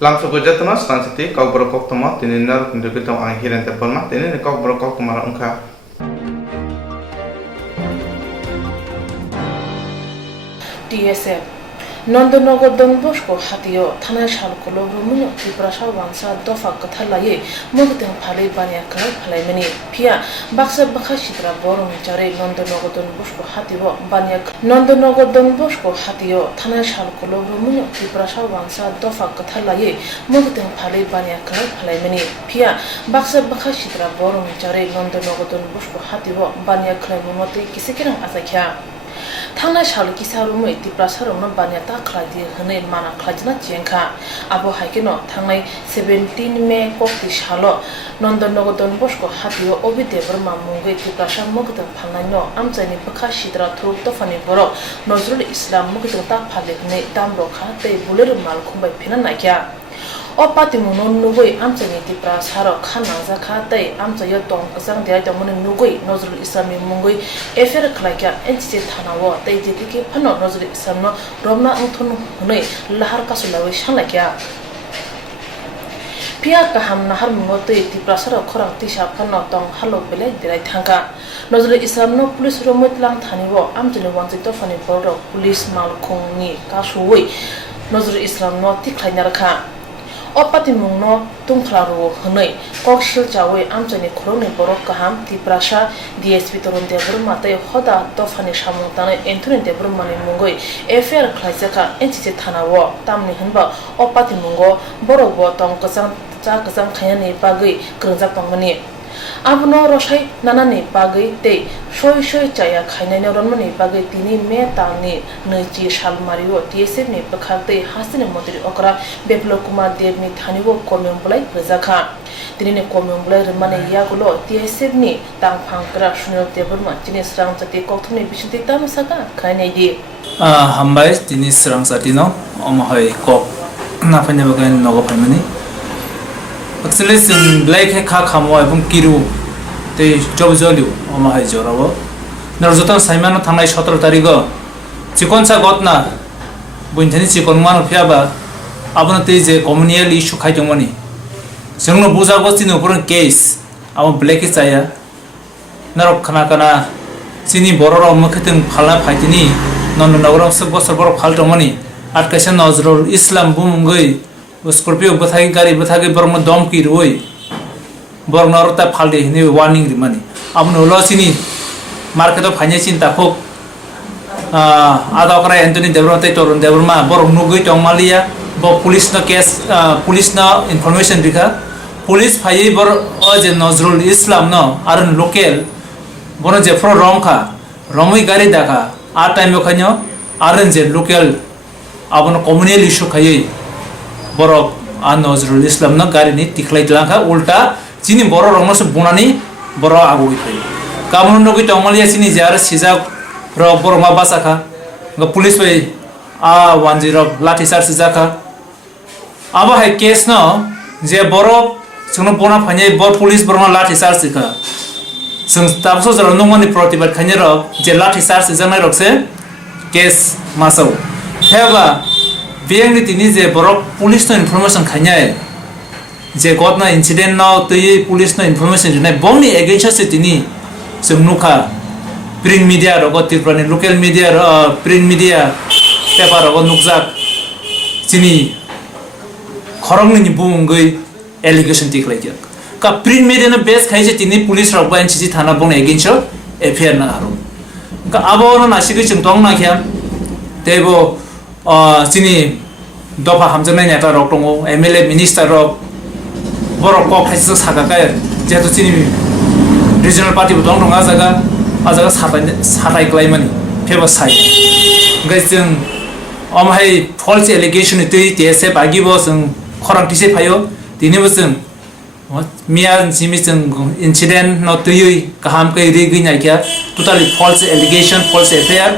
Langsung kerja tu mas, Swrangchati, Kokborok Koktwma, tini nar untuk kita akhiran telepon mah, tini Kokborok Koktwma ungkap. DSF Nondonogo Donbosko Hatio, Tana Shalkolo, Rumuno, Tibrasha Wansa, Dofa Katalaye, Mugden Pale Banya Palamini, Pia, Baxa Bakashitra, Borum, Jare, Nondonogo Donbosko Hatio, Banyak, Nondonogo Donbosko Hatio, Tana Shalkolo, Rumuno, Tibrasha Wansa, Dofa Katalaye, Mugden Pale Banya Palamini, Pia, Baxa Bakashitra, Borum, Jare, Nondonogo Donbosko Hatio, Banya Klamote, Kisikiran Azakya. Tana shal kisarumu iti prasarumu banyata kladi hane mana klajna jenka abo haikino tangai 17 May kokti shalo Nondonogo Donbosko Hatio obi dever mamunge iti prasar mugdan phangaino amchani bakha shidra thuruk tofani boro Nozrul Islam mugdan ta phale hane damro kha te buler mal khumbai phina nakya Opati munon nugoi amchani ti prasaro khana za kha te amchayo tong kasang dia jamune nugoi Nozrul Islami mungoi efer khlakya enchi thanawo te jeki phano Nozrul Islamno romna angthun hunai lahar kasulawi shanglakya Pia kaham nahar mungoto ti prasaro khorang ti shapano tong halo bele dirai thangka Nozrul Islamno police romot lang thaniwo amchani wanjito fani boro police mal khongni kasuwi Nozrul Islamno ti khlainarkha Opati mungno tungklaro hanai kokshil chawe amchani khoroni borok kaham ti prasha DSP toron debur matai hoda tofani shamung tane entune debur mani mungoi affair khlaisaka enchi thanawo tamni hanba opati mungo borok bo tong kasang cha kasang khayani bagai krungjak pangmani Abno rosai nanani bagai te shoi chaya khainai ronmani bagai tini me tani neji shalmario TSF ni bakhate hasine modri okra beplo kumar dev ni thaniwo komemblai rezakha tini ne komemblai remane yagulo TSF ni tang phangkra shunyo deburma tini Swrangchati Koktwma bishinti tamusaka khainai di hambai tini Swrangchati no omhoi kok na phane bagai nogo phaimani Actually, sin black kha khamo ebong kiru te job joliu oma hai jorabo narjotan saimano thangnai 17 tarigo chikonsa gotna buinthani chikon mano phiaba abona te je communal issue khaijongmani jengno buja gostini upor case amo black chaya narok khana kana chini bororo mukheteng phalna phaitini nondonogoram bosor bor phaltongmani atkaisa Nozrul Islam bumungoi Scorpio bathagi gari bathagi bormo dom ki roi borno rota phalde hine warning rimani amno losini market of phanye chinta khok ada okra Anthony Devrate toron devrma borong nugoi tongmalia bo police no case police no information dikha police phai bor je Nozrul Islam no aron local bono je pro romkha romoi gari dakha a time khanyo aron je local abono communal issue khai borok Nozrul Islam no gari ni tiklai tlangkha ulta chini borok rongno se bunani borok agui phai kamun nogi tongmalia chini jar sijak rok borok ma basakha ga police bai a 10 lathi charge jaka aba hai case no je borok sungno bona phanye bor police borok lathi charge ka sung tapso jara nongmani protibat khanye rok je lathi charge janai rok se case masau heba Biang tini je borok police no information khanyai je gotna incident no tui police no information jinai bongni against se tini sumnukha print media ro gotirprani local media print media paper ro nukjak chini khorongni ni bungoi allegation tiklaikia ka print media no base khaise tini police ro ban chiji thana bong against affair na haro ka abo no nasigi chungtong na khyam tebo chini dofa hamjana neta rok tongo MLA minister rok borok kok khaisa sakaka jeto chini regional party botong ronga jaga satai klaimani pheba sai gaisung omhai false allegation tei tse bagi bo sung khorang tise phayo tini bosung mian jimi sung incident no tui kaham kai ri gi naikya totally false allegation false affair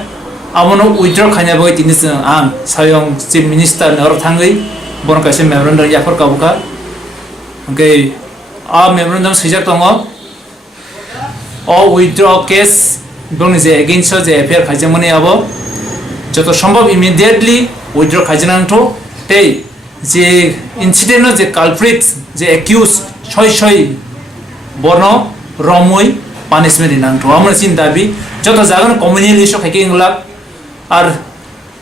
amono withdraw khanya boy tini ang sayong chief minister nor thangai bon kaise memorandum yafor kabuka okay a memorandum sijak tongo o withdraw case bong je against je affair khajamani abo joto সম্ভব immediately withdraw khajanang to tei যে incident যে culprit যে accused ছয় বর্ণ রমই punishment নাংটো আমরা চিন দাবি যত জায়গা কমিউনিটি ইস্যু খাইকে ইংলাক আর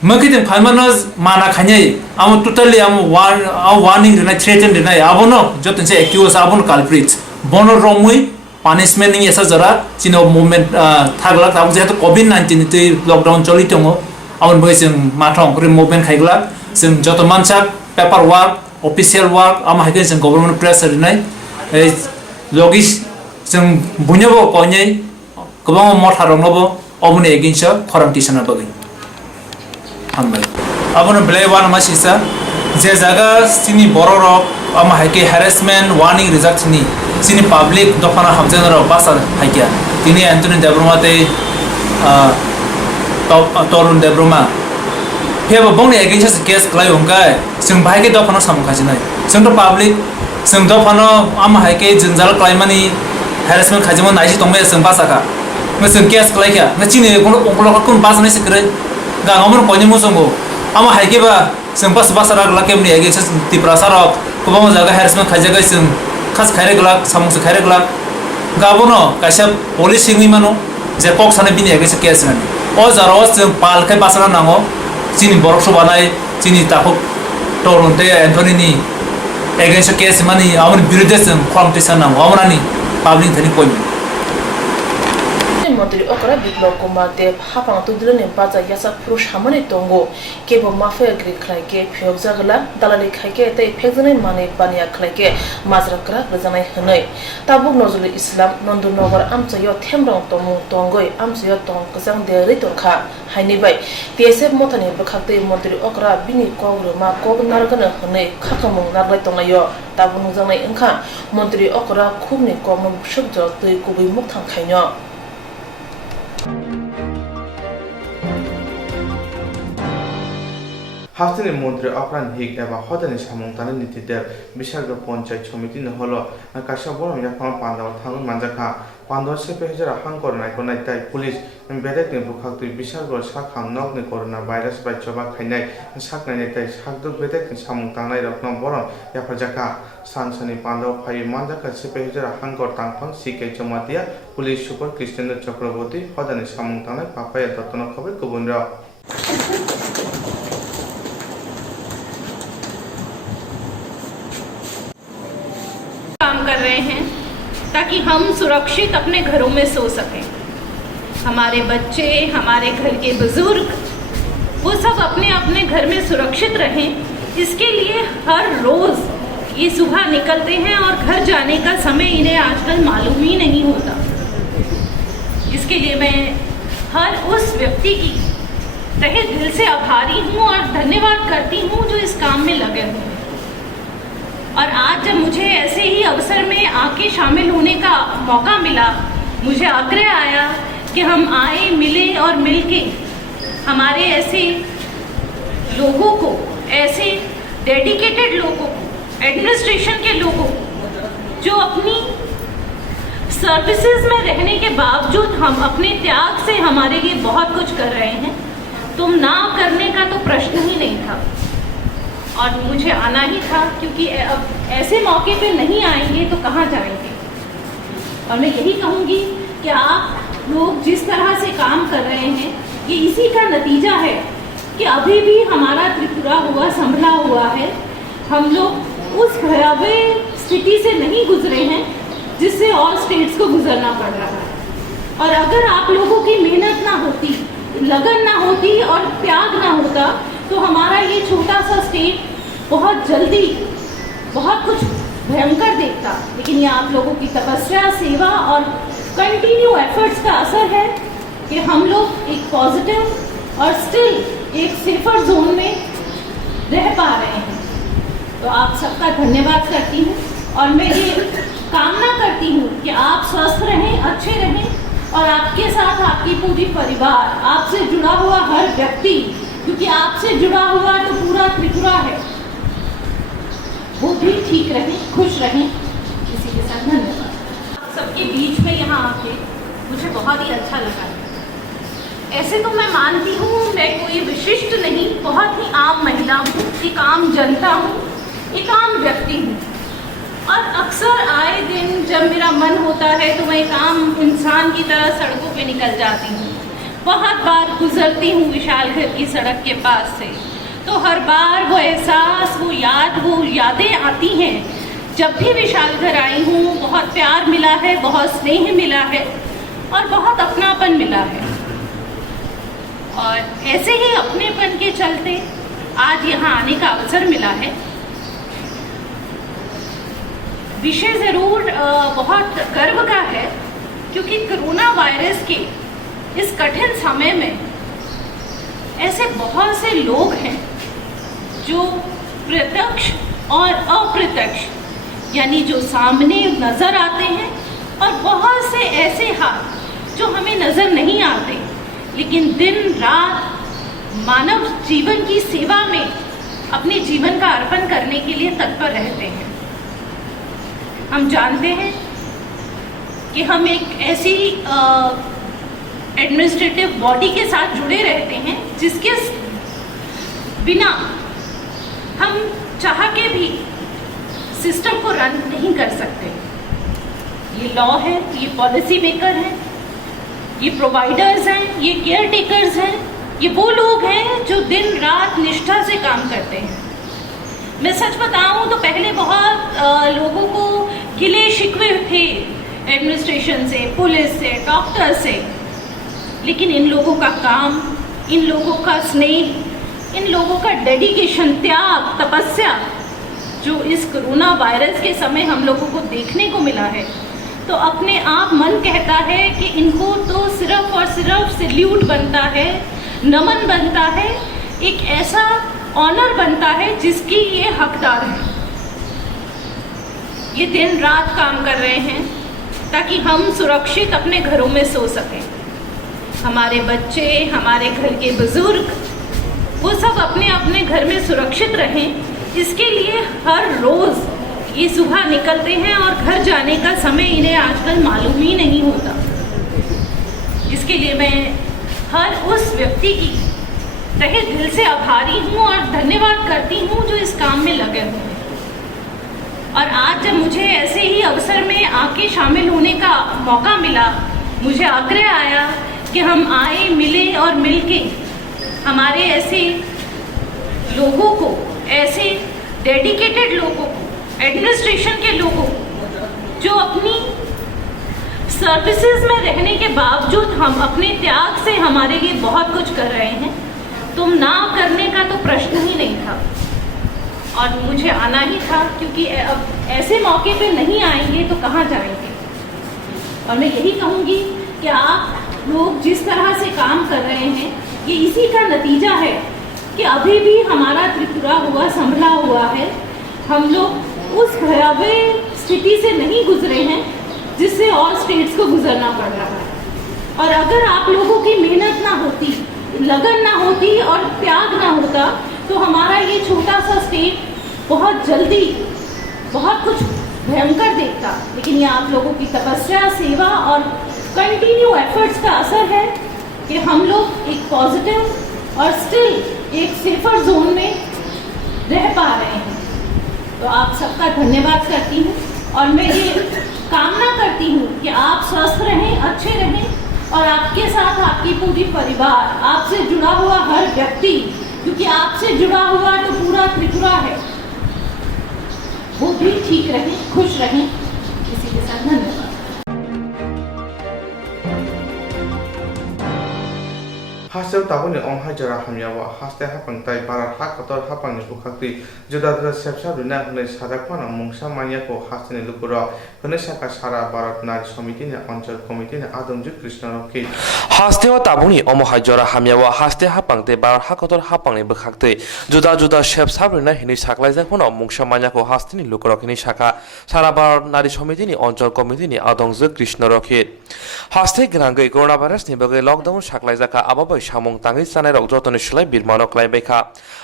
মকিতে ফাইমানো মানা খাইনাই আম টোটালি আম ওয়ার্নিং দিনাই থ্রেটেন দিনাই আবনো যতনসে অ্যাকিউজ আবন কালপ্রিট বন রমই পানিশমেন্ট নি এসা জরা চিনো মুভমেন্ট থাকলাক আম যেহেতু কোভিড-19 তে লকডাউন চলি দङ আবন বই जों माथाव करे मुभमेन्ट खाइगला जों जत मानसाक पेपार वर्क अफिसियल वर्क आम हाइके जों गभर्नमेन्ट प्रेसार दिनाय लगिस जों बुnyabo कयनै गोबां मथा रंनोबो अबुनि एगेन्स्ट खरांटिसना बगै हामबाय अबुनि ब्ले वान मासिसा जे जागा सिनि बर रक आम हाइके हैरेसमेन्ट वार्निंग रिजेक्ट नि सिनि पब्लिक दफाना हामजेनर बासार हाइके तिनि एन्टनी देब्रमाते तरुण देब्रमा फेबो बंनि एगेन्स्ट केस क्लाइ होंगाय जों बाहायके दफाना सामखाजिनाय जोंथ पब्लिक जों दफाना आम हाइके जंजाल क्लाइमानि हैरेसमेन्ट खाजिमो नाइसि दंबाय जों बासाका जों केस क्लाइका नचिनि कोनो अंकलक कोन बासनाय सिक्रे गांगमन कोनि मोसंगो आम हाइकेबा जों बासारा लाकेमनि एगेन्स्ट तिप्रासारक गोबां जागा हैरेसमेन्ट खाजिगा जों खास खाइरेगला सामुस खाइरेगला गाबोनो काइसा पुलिस सिंनि मानो जे कक साने बिनि एगेन्स्ट केस नानि ओ जाराव जों पालखाय बासना नांगो चिनि बरक सबानाय चिनि ताखौ टरन्टे एन्टनीनि एगेन्स्ट केस मानि आमनि बिरुद्धे जों खरांटिसन नांगो आमरानि पाब्लिक थनि कोइ মন্ত্রী অকরা বিপ্লব কুমার দেব হাফাং তুদ্রনে বাজা ইয়াসা পুরুষ হামনে দঙ্গো কেবো মাফিয়া গ্রি খাইকে ফিয়ক জাগলা দালালি খাইকে তাই ফেকজনে মানে বানিয়া খাইকে মাজরাকরা রজানাই হनै তাবুক নজরুল ইসলাম নন্দনগর আমচয় থেমরং তমু দঙ্গই আমচয় দং গজাং দেরি তরখা হাইনিবাই টিএসএফ মথানি বখাতে মন্ত্রী অকরা বিনি কগ্রমা কগনারগনে হनै খাকামং নাগলাই তংনাयो তাবু নুজাनाय ओंखा মন্ত্রী অকরা খুবনি কগনম সুবজ তৈ কুবি মুখ থাंखायनो हास्तिनि मन्त्री अप्रान हिक एबा हदानि सामंतानि नीतिदेव बिशाखा पंचायत समिति हल काशा बरम याफां पान्दाव थांग मानजाखा पान्दाव सेपे हजारा हांकर नायको नायताय पुलिस बेरेकनि बुखाक्ति बिशाखा साखां नगनि कोरोना भाइरास बायचबा खायनाय साखनाय नायताय साखदुक बेरेकनि सामंतानाय रखना बरम याफाजाखा सानसानि पान्दाव फाय मानजाखा सेपे हजारा हांकर तांफां सिके जमातिया पुलिस सुपर कृष्णेन्द्र चक्रवर्ती हदानि सामंतानाय पापाया दत्तन खबर गुबुन कर रहे हैं ताकि हम सुरक्षित अपने घरों में सो सकें। हमारे बच्चे, हमारे घर के बुजुर्ग, वो सब अपने अपने घर में सुरक्षित रहें, इसके लिए हर रोज़ ये सुबह निकलते हैं और घर जाने का समय इन्हें आजकल मालूम ही नहीं होता। इसके लिए मैं हर उस व्यक्ति की तहे दिल से आभारी हूँ और धन्यवाद करती हूँ जो इस काम में लगे हुए हैं। और आज जब मुझे ऐसे ही अवसर में आके शामिल होने का मौका मिला, मुझे आग्रह आया कि हम आए, मिले और मिलके हमारे ऐसे लोगों को, ऐसे डेडिकेटेड लोगों को, एडमिनिस्ट्रेशन के लोगों को जो अपनी सर्विसेज में रहने के बावजूद हम अपने त्याग से हमारे लिए बहुत कुछ कर रहे हैं, तुम ना करने का तो प्रश्न ही नहीं था और मुझे आना ही था, क्योंकि अब ऐसे मौके पे नहीं आएंगे तो कहाँ जाएंगे। और मैं यही कहूँगी कि आप लोग जिस तरह से काम कर रहे हैं, ये इसी का नतीजा है कि अभी भी हमारा त्रिपुरा संभला हुआ है। हम लोग उस भयावह स्थिति से नहीं गुजरे हैं जिससे और स्टेट्स को गुजरना पड़ रहा है। और अगर आप लोगों की मेहनत ना होती, लगन ना होती और त्याग ना होता तो हमारा ये छोटा सा स्टेट बहुत जल्दी बहुत कुछ भयंकर देखता। लेकिन ये आप लोगों की तपस्या, सेवा और कंटिन्यू एफर्ट्स का असर है कि हम लोग एक पॉजिटिव और स्टिल एक सेफर जोन में रह पा रहे हैं। तो आप सबका धन्यवाद करती हूँ और मैं ये कामना करती हूँ कि आप स्वस्थ रहें, अच्छे रहें और आपके साथ आपकी पूरी परिवार, आपसे जुड़ा हुआ हर व्यक्ति, क्योंकि आपसे जुड़ा हुआ तो पूरा त्रिपुरा है, वो भी ठीक रहें, खुश रहें। इसी के साथ धन्यवाद। सबके बीच में यहाँ आके मुझे बहुत ही अच्छा लगा। ऐसे तो मैं मानती हूँ मैं कोई विशिष्ट नहीं, बहुत ही आम महिला हूँ, एक आम जनता हूँ एक आम व्यक्ति हूँ और अक्सर आए दिन जब मेरा मन होता है तो मैं एक आम इंसान की तरह सड़कों पे निकल जाती हूँ। बहुत बार गुजरती हूँ विशाल घर की सड़क के पास से, तो हर बार वो एहसास, वो यादें आती हैं। जब भी विशाल घर आई हूँ बहुत प्यार मिला है, बहुत स्नेह मिला है और बहुत अपनापन मिला है। और ऐसे ही अपनेपन के चलते आज यहाँ आने का अवसर मिला है। विषय ज़रूर बहुत गर्व का है, क्योंकि कोरोना वायरस के इस कठिन समय में ऐसे बहुत से लोग हैं जो प्रत्यक्ष और अप्रत्यक्ष, यानी जो सामने नज़र आते हैं, और बहुत से ऐसे हाथ जो हमें नज़र नहीं आते, लेकिन दिन रात मानव जीवन की सेवा में अपने जीवन का अर्पण करने के लिए तत्पर रहते हैं। हम जानते हैं कि हम एक ऐसी एडमिनिस्ट्रेटिव बॉडी के साथ जुड़े रहते हैं जिसके बिना हम चाह के भी सिस्टम को रन नहीं कर सकते। ये लॉ है, ये पॉलिसी मेकर हैं, ये प्रोवाइडर्स हैं, ये केयर टेकर्स हैं, ये वो लोग हैं जो दिन रात निष्ठा से काम करते हैं। मैं सच बताऊं तो पहले बहुत लोगों को गिले शिकवे थे एडमिनिस्ट्रेशन से, पुलिस से, डॉक्टर से, लेकिन इन लोगों का काम, इन लोगों का स्नेह, इन लोगों का डेडिकेशन, त्याग, तपस्या जो इस कोरोना वायरस के समय हम लोगों को देखने को मिला है, तो अपने आप मन कहता है कि इनको तो सिर्फ और सिर्फ सैल्यूट बनता है, नमन बनता है, एक ऐसा ऑनर बनता है जिसकी ये हकदार है। ये दिन रात काम कर रहे हैं ताकि हम सुरक्षित अपने घरों में सो सकें। हमारे बच्चे, हमारे घर के बुजुर्ग, वो सब अपने अपने घर में सुरक्षित रहें, इसके लिए हर रोज़ ये सुबह निकलते हैं और घर जाने का समय इन्हें आजकल मालूम ही नहीं होता। इसके लिए मैं हर उस व्यक्ति की तहे दिल से आभारी हूँ और धन्यवाद करती हूँ जो इस काम में लगे हुए हैं। और आज जब मुझे ऐसे ही अवसर में आके शामिल होने का मौका मिला, मुझे आग्रह आया कि हम आए, मिले और मिलके हमारे ऐसे लोगों को, ऐसे डेडिकेटेड लोगों को, एडमिनिस्ट्रेशन के लोगों को जो अपनी सर्विसेज में रहने के बावजूद हम अपने त्याग से हमारे लिए बहुत कुछ कर रहे हैं, तुम ना करने का तो प्रश्न ही नहीं था। और मुझे आना ही था, क्योंकि अब ऐसे मौके पे नहीं आएंगे तो कहाँ जाएंगे। और मैं यही कहूँगी कि आप लोग जिस तरह से काम कर रहे हैं, ये इसी का नतीजा है कि अभी भी हमारा त्रिपुरा हुआ संभला हुआ है। हम लोग उस भयावह स्थिति से नहीं गुजरे हैं जिससे और स्टेट्स को गुजरना पड़ रहा है। और अगर आप लोगों की मेहनत ना होती, लगन ना होती और त्याग ना होता, तो हमारा ये छोटा सा स्टेट बहुत जल्दी बहुत कुछ भयंकर देखता। लेकिन ये आप लोगों की तपस्या, सेवा और कंटिन्यू एफर्ट्स का असर है कि हम लोग एक पॉजिटिव और स्टिल एक सेफर जोन में रह पा रहे हैं। तो आप सबका धन्यवाद करती हूँ और मैं ये कामना करती हूँ कि आप स्वस्थ रहें, अच्छे रहें, और आपके साथ आपकी पूरी परिवार, आपसे जुड़ा हुआ हर व्यक्ति, क्योंकि आपसे जुड़ा हुआ तो पूरा त्रिपुरा है, वो भी ठीक रहें, खुश रहें। इसी के साथ धन्यवाद। हास्टेल ताबुनि ओंहाय जरा हमयावा हास्टे हापंगताय बारा हाकतर हापंगनि बुखाक्ति जुदा जुदा सेबसा रुना हने सादाखवान मुंगसा मानियाको हास्टेनि लुकुरा हने साका सारा भारत नारी समितिनि अंचल कमिटिनि आदमजु कृष्णरखि हास्टेवा ताबुनि ओमहाय जरा हमयावा हास्टे हापंगते बारा हाकतर हापंगनि बुखाक्ते जुदा जुदा सेबसा रुना हने साकलायजाखवान मुंगसा मानियाको हास्टेनि लुकुराखिनि साका सारा भारत नारी समितिनि अंचल कमिटिनि आदमजु कृष्णरखि हास्टे ग्रांगै कोरोना भाइरासनि बगै लकडाउन साकलायजाखा आबाबै samung tangi sanai rok jotoni sulai birmano klai beka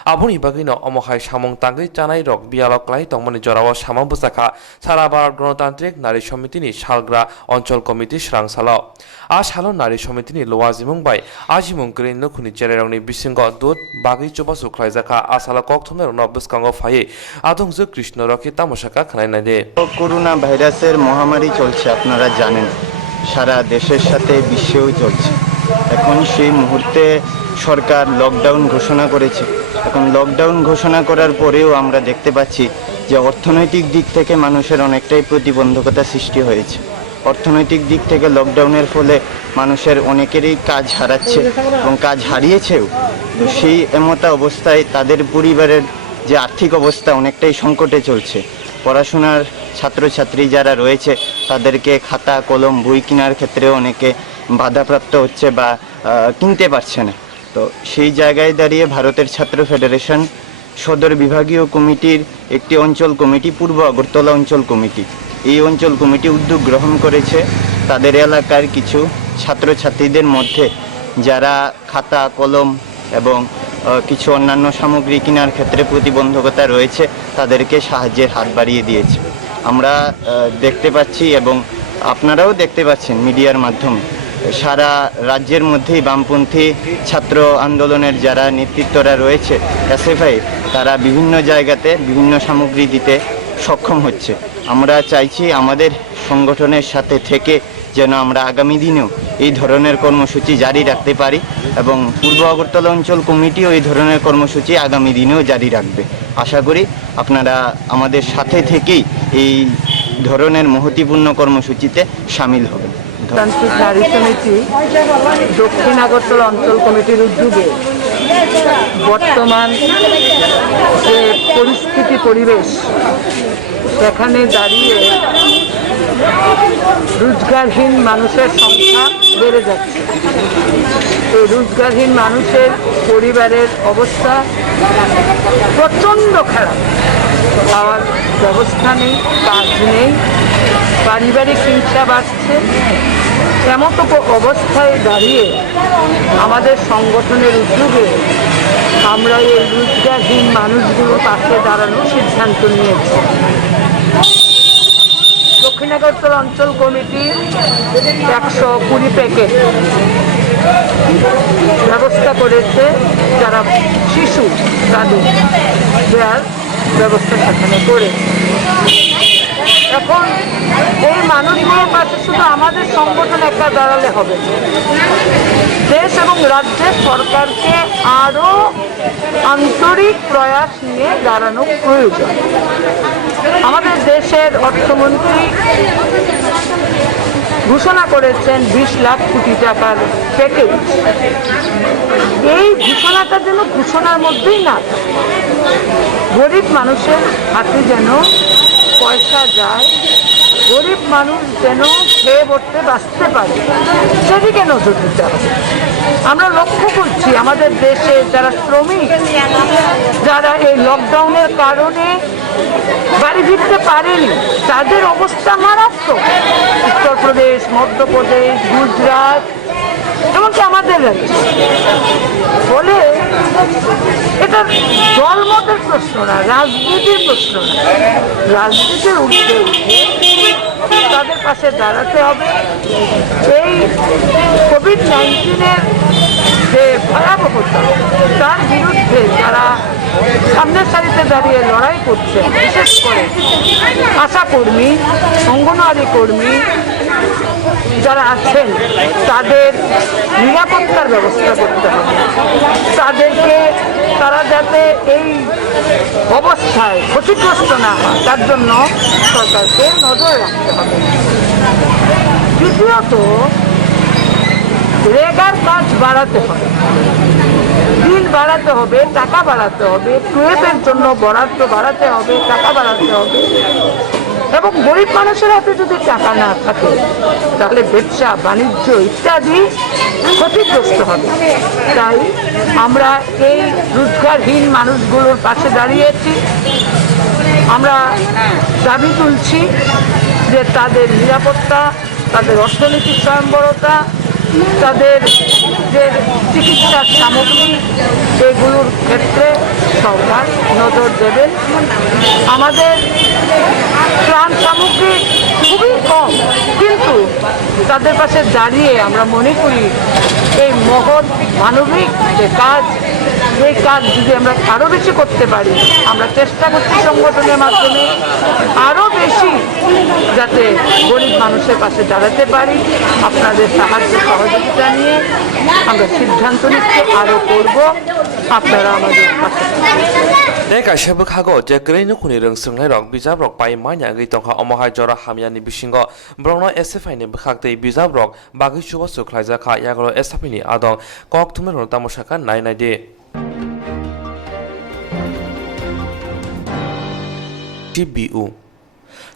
aboni bagino omohai samung tangi janai rok bialo klai tongmani jorawa samang busaka sara bharat গণতান্ত্রিক নারী সমিতিনি শালগ্রা অঞ্চল কমিটি স্রাংসালো আ সালো নারী সমিতিনি লোয়াজিমুং বাই আজিমুং গ্রিন নখুনি চেরেরংনি বিসিংগ দুধ বাগি চোবাসু খ্লাইজাকা আসালা কক্তমের নবস্কাঙ্গ ফায়ে আদংজু কৃষ্ণ রকি তামসাকা খানাই নাইদে করোনা ভাইরাসের মহামারী চলছে, আপনারা জানেন সারা দেশের সাথে বিশ্বেও চলছে। এখন সেই মুহূর্তে সরকার লকডাউন ঘোষণা করেছে। এখন লকডাউন ঘোষণা করার পরেও আমরা দেখতে পাচ্ছি যে অর্থনৈতিক দিক থেকে মানুষের অনেকটাই প্রতিবন্ধকতা সৃষ্টি হয়েছে। অর্থনৈতিক দিক থেকে লকডাউনের ফলে মানুষের অনেকেরই কাজ হারাচ্ছে এবং কাজ হারিয়েছেও। তো সেই এমতা অবস্থায় তাদের পরিবারের যে আর্থিক অবস্থা অনেকটাই সংকটে চলছে। পড়াশোনার ছাত্রছাত্রী যারা রয়েছে তাদেরকে খাতা কলম বই কেনার ক্ষেত্রেও অনেকে বাধাপ্রাপ্ত হচ্ছে বা কিনতে পারছে না। তো সেই জায়গায় দাঁড়িয়ে ভারতের ছাত্র ফেডারেশন সদর বিভাগীয় কমিটির একটি অঞ্চল কমিটি, পূর্ব আগরতলা অঞ্চল কমিটি, এই অঞ্চল কমিটি উদ্যোগ গ্রহণ করেছে তাদের এলাকার কিছু ছাত্রছাত্রীদের মধ্যে যারা খাতা কলম এবং কিছু অন্যান্য সামগ্রী কেনার ক্ষেত্রে প্রতিবন্ধকতা রয়েছে তাদেরকে সাহায্যের হাত বাড়িয়ে দিয়েছে। আমরা দেখতে পাচ্ছি এবং আপনারাও দেখতে পাচ্ছেন মিডিয়ার মাধ্যমে সারা রাজ্যের মধ্যেই বামপন্থী ছাত্র আন্দোলনের যারা নেতৃত্বরা রয়েছে এসএফআই, তারা বিভিন্ন জায়গাতে বিভিন্ন সামগ্রী দিতে সক্ষম হচ্ছে। আমরা চাইছি আমাদের সংগঠনের সাথে থেকে যেন আমরা আগামী দিনেও এই ধরনের কর্মসূচি জারি রাখতে পারি এবং পূর্ব আগরতলা অঞ্চল কমিটিও এই ধরনের কর্মসূচি আগামী দিনেও জারি রাখবে। আশা করি আপনারা আমাদের সাথে থেকেই এই ধরনের মহত্বপূর্ণ কর্মসূচিতে সামিল হবেন। তান্ত্রিক নারী সমিতি দক্ষিণ আগরতলা অঞ্চল কমিটির উদ্যোগে বর্তমান যে পরিস্থিতি পরিবেশ সেখানে দাঁড়িয়ে রোজগারহীন মানুষের সংখ্যা বেড়ে যাচ্ছে। এই রোজগারহীন মানুষের পরিবারের অবস্থা প্রচণ্ড খারাপ, খাওয়ার ব্যবস্থা নেই, কাজ নেই, পারিবারিক হিংসা বাড়ছে। এমতো অবস্থায় দাঁড়িয়ে আমাদের সংগঠনের উদ্যোগে আমরা এই রোজগারহীন মানুষগুলোর পাশে দাঁড়ানোর সিদ্ধান্ত নিয়েছি। দক্ষিণ আগরতলা অঞ্চল কমিটি 120 প্যাকেট ব্যবস্থা করেছে যারা শিশু তাদের দেওয়ার ব্যবস্থা সেখানে করে। এখন এই মানুষগুলোর পাশে শুধু আমাদের সংগঠন একটা দাঁড়ালে হবে, দেশ এবং রাজ্যের সরকারকে আরও আন্তরিক প্রয়াস নিয়ে দাঁড়ানো প্রয়োজন। আমাদের দেশের অর্থমন্ত্রী ঘোষণা করেছেন 20 লাখ কোটি টাকার প্যাকেজ। এই ঘোষণাটা যেন ঘোষণার মধ্যেই না, গরিব মানুষের হাতে যেন পয়সা যায়, গরিব মানুষ যেন খেয়ে পড়তে বাঁচতে পারে, সেদিকে নজর দিতে হবে। আমরা লক্ষ্য করছি আমাদের দেশে যারা শ্রমিক, যারা এই লকডাউনের কারণে বাড়ি ফিরতে পারেনি, তাদের অবস্থা মারাত্মক। উত্তরপ্রদেশ, মধ্যপ্রদেশ, গুজরাট, এমনকি আমাদের রাজ্যে। বলে এটা দলমতের প্রশ্ন না, রাজনীতির প্রশ্ন না, রাজনীতির উঠে উঠে তাদের পাশে দাঁড়াতে হবে। এই কোভিড-19-এর যে ভয়াবহতা, তার বিরুদ্ধে যারা সামনের সারিতে দাঁড়িয়ে লড়াই করছে, বিশেষ করে আশাকর্মী, অঙ্গনওয়াড়ি কর্মী যারা আছেন, তাদের নিরাপত্তার ব্যবস্থা করতে হবে। তাদেরকে তারা যাতে এই অবস্থায় ক্ষতিগ্রস্ত না হয় তার জন্য সরকারকে নজর রাখতে হবে। দ্বিতীয়ত, রেগার কাজ বাড়াতে হবে, বিল বাড়াতে হবে, টাকা বাড়াতে হবে, টুয়েবের জন্য বরাদ্দ বাড়াতে হবে, টাকা বাড়াতে হবে। এবং গরিব মানুষের হাতে যদি টাকা না থাকে তাহলে ব্যবসা বাণিজ্য ইত্যাদি ক্ষতিগ্রস্ত হবে। তাই আমরা এই রোজগারহীন মানুষগুলোর পাশে দাঁড়িয়েছি। আমরা দাবি তুলছি যে তাদের নিরাপত্তা, তাদের অর্থনৈতিক স্বয়ংবরতা, তাদের রাজ্যের চিকিৎসার সামগ্রী এগুলোর ক্ষেত্রে সরকার নজর দেবেন। আমাদের ত্রাণ সামগ্রী খুবই কম, কিন্তু তাদের পাশে দাঁড়িয়ে আমরা মনে করি এই মহৎ মানবিক যে কাজ, এই কাজ যদি আমরা আরও বেশি করতে পারি, আমরা চেষ্টা করছি সংগঠনের মাধ্যমে আরও বেশি যাতে গরিব মানুষের পাশে দাঁড়াতে পারি। আপনাদের সাহায্য সহযোগিতা নিয়ে আমরা সিদ্ধান্ত নিচ্ছি আরও করব, আপনারা আমাদের পাশে Neka shebu kago je grey no kuni rung sungai rok bijab rok pai manya ngi tongkha omohai jora hamyani bisingo brongno SFI ni bkhakte bijab rok bagi chuba suklaiza kha yagro SFI ni adong Koktwma ron tamoshaka nai nai de TBU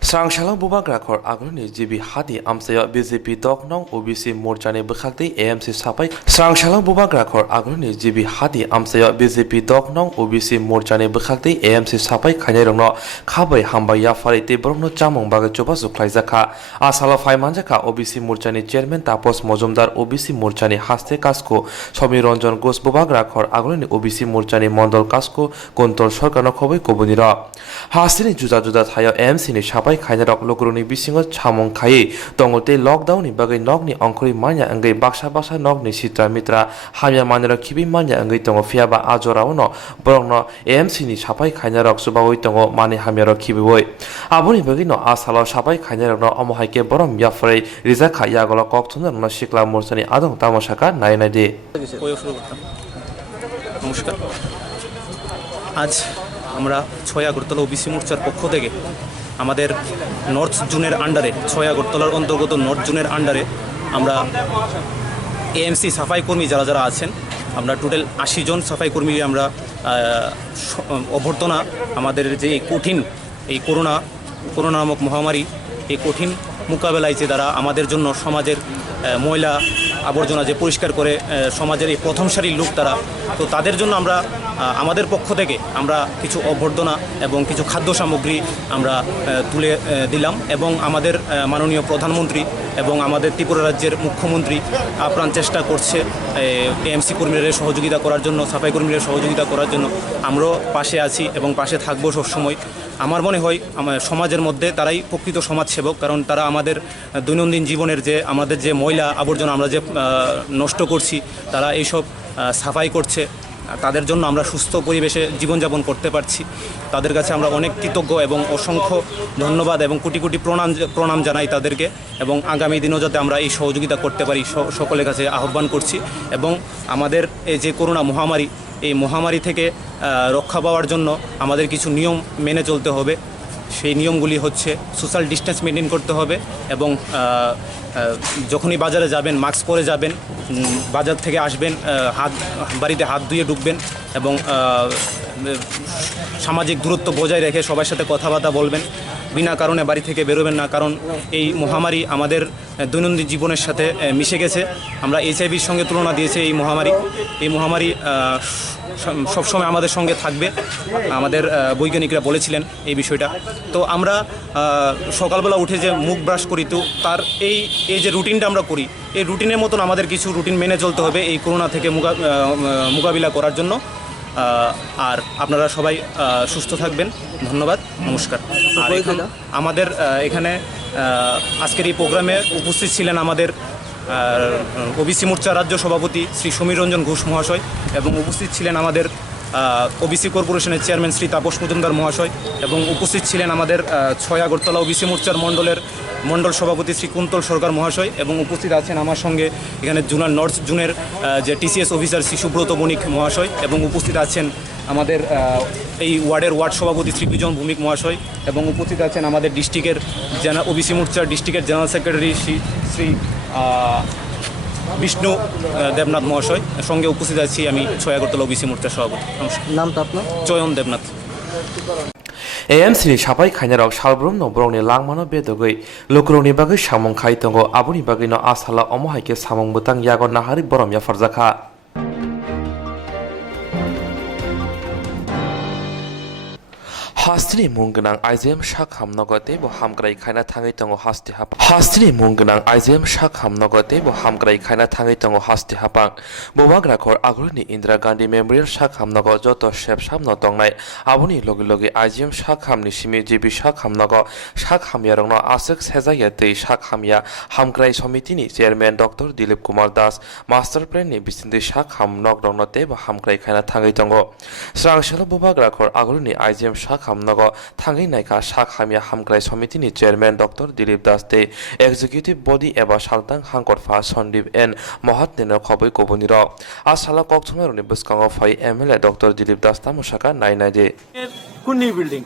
Swrangchati bubagrakhor agroni jibi hadi amsayo BJP doknong OBC morchani bkhakte AMC sapai Swrangchati bubagrakhor agroni jibi hadi amsayo BJP doknong OBC morchani bkhakte AMC sapai khainairongno khabai hambai yafari te brongno chamung baga choba suklaijaka asalo phaimanjaka OBC morchani chairman Tapos Mojumdar OBC morchani haste kasko Somiranjan Ghosh bubagrakhor agroni OBC morchani mondol kasko kontol sorkarno khobai kobunira hastini juda juda thayo AMC ni sapai Khainarok lokroni bisingo chamong khai tongote lockdown ni bagai nok ni angkhori manya angai baksa baksa nok ni sitra mitra hamya manero khibi manya angai tongo fiaba ajorao no borongno AMC ni sapai khainarok subawoi tongo mani hamyaro khiboi aboni bagai no asalo sapai khainarok no omohaike borom yafrei riza khaya golo Koktwma no sikla morsani adong tamoshaka nai nai de নমস্কার আজ আমরা 6 Agartala OBC মোর্চার পক্ষ থেকে আমাদের north জোনের আন্ডারে 6 আগরতলার অন্তর্গত নর্থ জোনের আন্ডারে আমরা এএমসি সাফাই কর্মী যারা যারা আছেন আমরা টোটাল 80 জন সাফাই কর্মী আমরা অভ্যর্থনা আমাদের যে কঠিন এই করোনা নামক মহামারী এই কঠিন মোকাবেলায় যে তারা আমাদের জন্য সমাজের ময়লা আবর্জনা যে পরিষ্কার করে সমাজের এই প্রথম সারির লোক তারা তো তাদের জন্য আমরা আমাদের পক্ষ থেকে আমরা কিছু অভ্যর্থনা এবং কিছু খাদ্য সামগ্রী আমরা তুলে দিলাম এবং আমাদের মাননীয় প্রধানমন্ত্রী এবং আমাদের ত্রিপুরা রাজ্যের মুখ্যমন্ত্রী আপ্রাণ চেষ্টা করছে এএমসি কর্মীদের সহযোগিতা করার জন্য সাফাই কর্মীদের সহযোগিতা করার জন্য আমরাও পাশে আছি এবং পাশে থাকবো সবসময় আমার মনে হয় সমাজের মধ্যে তারাই প্রকৃত সমাজসেবক কারণ তারা আমাদের দৈনন্দিন জীবনের যে আমাদের যে ময়লা আবর্জনা আমরা যে নষ্ট করছি তারা এইসব সাফাই করছে তাদের জন্য আমরা সুস্থ পরিবেশে জীবনযাপন করতে পারছি তাদের কাছে আমরা অনেক কৃতজ্ঞ এবং অসংখ্য ধন্যবাদ এবং কোটি কোটি প্রণাম জানাই তাদেরকে এবং আগামী দিনেও যাতে আমরা এই সহযোগিতা করতে পারি সকলের কাছে আহ্বান করছি এবং আমাদের এই যে করোনা মহামারী এই মহামারী থেকে রক্ষা পাওয়ার জন্য আমাদের কিছু নিয়ম মেনে চলতে হবে সেই নিয়মগুলি হচ্ছে সোশ্যাল ডিস্টেন্স মেনটেন করতে হবে এবং যখনই বাজারে যাবেন মাস্ক পরে যাবেন বাজার থেকে আসবেন বাড়িতে হাত ধুয়ে ঢুকবেন এবং সামাজিক দূরত্ব বজায় রেখে সবার সাথে কথাবার্তা বলবেন বিনা কারণে বাড়ি থেকে বেরোবেন না কারণ এই মহামারী আমাদের দৈনন্দিন জীবনের সাথে মিশে গেছে আমরা এইচআইভির সঙ্গে তুলনা দিয়েছি এই মহামারী সবসময় আমাদের সঙ্গে থাকবে আমাদের বৈজ্ঞানিকরা বলেছিলেন এই বিষয়টা তো আমরা সকালবেলা উঠে যে মুখ ব্রাশ করি তো তার এই যে রুটিনটা আমরা করি এই রুটিনের মতন আমাদের কিছু রুটিন মেনে চলতে হবে এই করোনা থেকে মোকাবিলা করার জন্য আর আপনারা সবাই সুস্থ থাকবেন ধন্যবাদ নমস্কার আর আমাদের এখানে আজকের এই প্রোগ্রামে উপস্থিত ছিলেন আমাদের ওবিসি মোর্চা রাজ্য সভাপতি শ্রী সমীরঞ্জন ঘোষ মহাশয় এবং উপস্থিত ছিলেন আমাদের ওবিসি কর্পোরেশনের চেয়ারম্যান শ্রী তাপস মজুমদার মহাশয় এবং উপস্থিত ছিলেন আমাদের 6 আগরতলা ওবিসি মোর্চার মণ্ডল সভাপতি শ্রী কুন্তল সরকার মহাশয় এবং উপস্থিত আছেন আমার সঙ্গে এখানে নর্থ জোনের যে টিসিএস অফিসার শ্রী সুব্রত বণিক মহাশয় এবং উপস্থিত আছেন আমাদের এই ওয়ার্ড সভাপতি শ্রী বিজন ভৌমিক মহাশয় এবং উপস্থিত আছেন আমাদের ডিস্ট্রিক্টের ওবিসি মোর্চার ডিস্ট্রিক্টের জেনারেল সেক্রেটারি শ্রী বিষ্ণু দেবনাথ মহাশয় সঙ্গে উপস্থিত আছি আমি 6 আগরতলা ওবিসি মোর্চার সভাপতি নামটা আপনার চয়ন Debnath AMC ni sapai khainarok salbrum no brongni langmano bedogoi lokroni bagai samong khai tongo aboni bagai no asala omohaike samong butang yago nahari borom ya farjaka Hastini mungenang IZM shakham nogote bo hamgrai khaina thangai tongo Hastini mungenang IZM shakham nogote bo hamgrai khaina thangai tongo hasti hapang bobagra khor agruni Indira Gandhi Memorial shakham nogo joto shep samno tongnai aboni logi logi IZM shakham ni simi jibi shakham nogo shakham yarongno asek sejaya tei shakhamya hamgrai samiti ni chairman Dr. Dilip Kumar Das master plan ni bisinde shakham nogrongno te bo hamgrai khaina thangai tongo Swrangchati bobagra khor agruni IZM Hamnago Tangi Naika Shak Hamia Hamgrai Somitini Chairman Dr. Dilip Das Te Executive Body Eba Shaltang Hangkorfa Sondip N Mohat Neno Khoboi Kobuniro Asala Koktwma Roni Buskango Fai MLA Dr. Dilip Das Tamushaka Nainaje Kunni building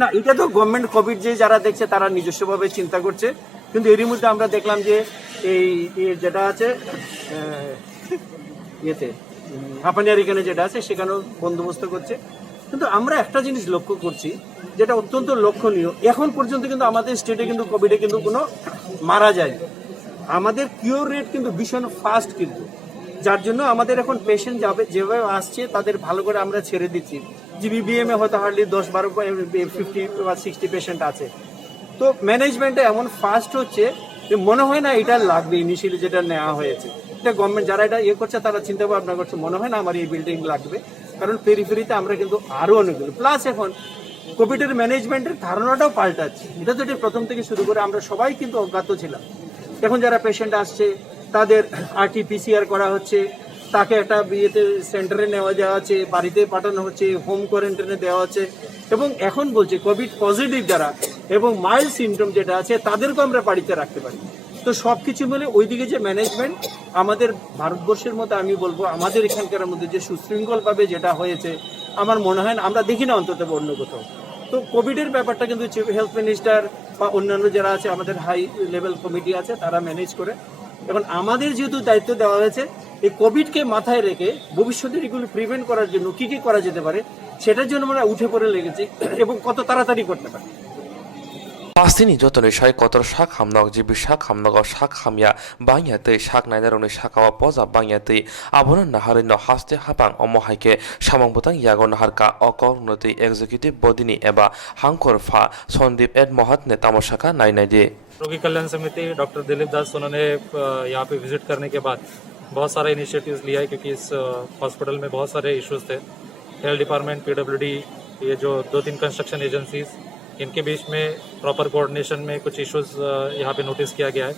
না এটা তো government Covid যে যারা দেখছে তারা নিজস্বভাবে চিন্তা করছে কিন্তু এরই মধ্যে আমরা দেখলাম যে এই যেটা আছে ইয়েতে হাপানিয়ার এখানে যেটা আছে সেখানেও বন্দোবস্ত করছে কিন্তু আমরা একটা জিনিস লক্ষ্য করছি যেটা অত্যন্ত লক্ষণীয় এখন পর্যন্ত কিন্তু আমাদের স্টেটে কিন্তু কোভিডে কিন্তু কোনো মারা যায় আমাদের কিওর রেট কিন্তু ভীষণ ফাস্ট কিন্তু যার জন্য আমাদের এখন পেশেন্ট যাবে যেভাবে আসছে তাদের ভালো করে আমরা ছেড়ে দিচ্ছি জিবিবিএম এ হয়তো হার্ডলি 10-12 50 বা 60 পেশেন্ট আছে তো ম্যানেজমেন্টে এমন ফাস্ট হচ্ছে যে মনে হয় না এটা লাগবে ইনিশিয়ালি যেটা নেওয়া হয়েছে এটা গভর্নমেন্ট যারা এটা করছে তারা চিন্তা ভাবনা করছে মনে হয় না আমার এই বিল্ডিং লাগবে কারণ পেরিফেরিতে আমরা কিন্তু আরো অনেকগুলো প্লাস এখন কোভিডের ম্যানেজমেন্টের ধারণাটাও পাল্টাচ্ছে এটা তো প্রথম থেকে শুরু করে আমরা সবাই কিন্তু অজ্ঞাত ছিলাম এখন যারা পেশেন্ট আসছে তাদের RT-PCR করা হচ্ছে তাকে একটা বিয়েতে সেন্টারে নেওয়া যাওয়া আছে বাড়িতে পাঠানো হচ্ছে হোম কোয়ারেন্টাইনে দেওয়া হচ্ছে এবং এখন বলছে কোভিড পজিটিভ যারা এবং মাইল্ড সিমটম যেটা আছে তাদেরকে আমরা বাড়িতে রাখতে পারি তো সবকিছু মিলে ওইদিকে যে ম্যানেজমেন্ট আমাদের ভারতবর্ষের মধ্যে আমি বলবো আমাদের এখানকার মধ্যে যে সুশৃঙ্খলভাবে যেটা হয়েছে আমার মনে হয় আমরা দেখি না অন্তত অন্য কোথাও তো কোভিডের ব্যাপারটা কিন্তু চিফ হেলথ মিনিস্টার বা অন্যান্য যারা আছে আমাদের হাই লেভেল কমিটি আছে তারা ম্যানেজ করে এখন আমাদের যেহেতু দায়িত্ব দেওয়া হয়েছে এই কোভিডকে মাথায় রেখে ভবিষ্যতে এগুলো প্রিভেন্ট করার জন্য কি কি করা যেতে পারে সেটার জন্য আমরা উঠে পড়ে লেগেছি এবং কত তাড়াতাড়ি করতে পারি Hastini jotoni shai kotor shak hamnog jibi shak hamnog shak hamya bangyate shak naidaroni shakawa poza bangyate abono naharin no haste hapang omohaike samangbutang yago naharka okor noti executive body ni eba hangkor fa Sondip Ed Mohat ne tamoshaka nainaide रोगी कल्याण समिति doctor Dilip दास उन्होंने यहाँ पे visit करने के बाद बहुत सारे इनिशिएटिव्स लिया है क्योंकि इस हॉस्पिटल में बहुत सारे इश्यूज थे हेल्थ डिपार्टमेंट PWD ये जो 2-3 कंस्ट्रक्शन एजेंसीज इनके बीच में प्रॉपर कोऑर्डिनेशन में कुछ इश्यूज यहाँ पे नोटिस किया गया है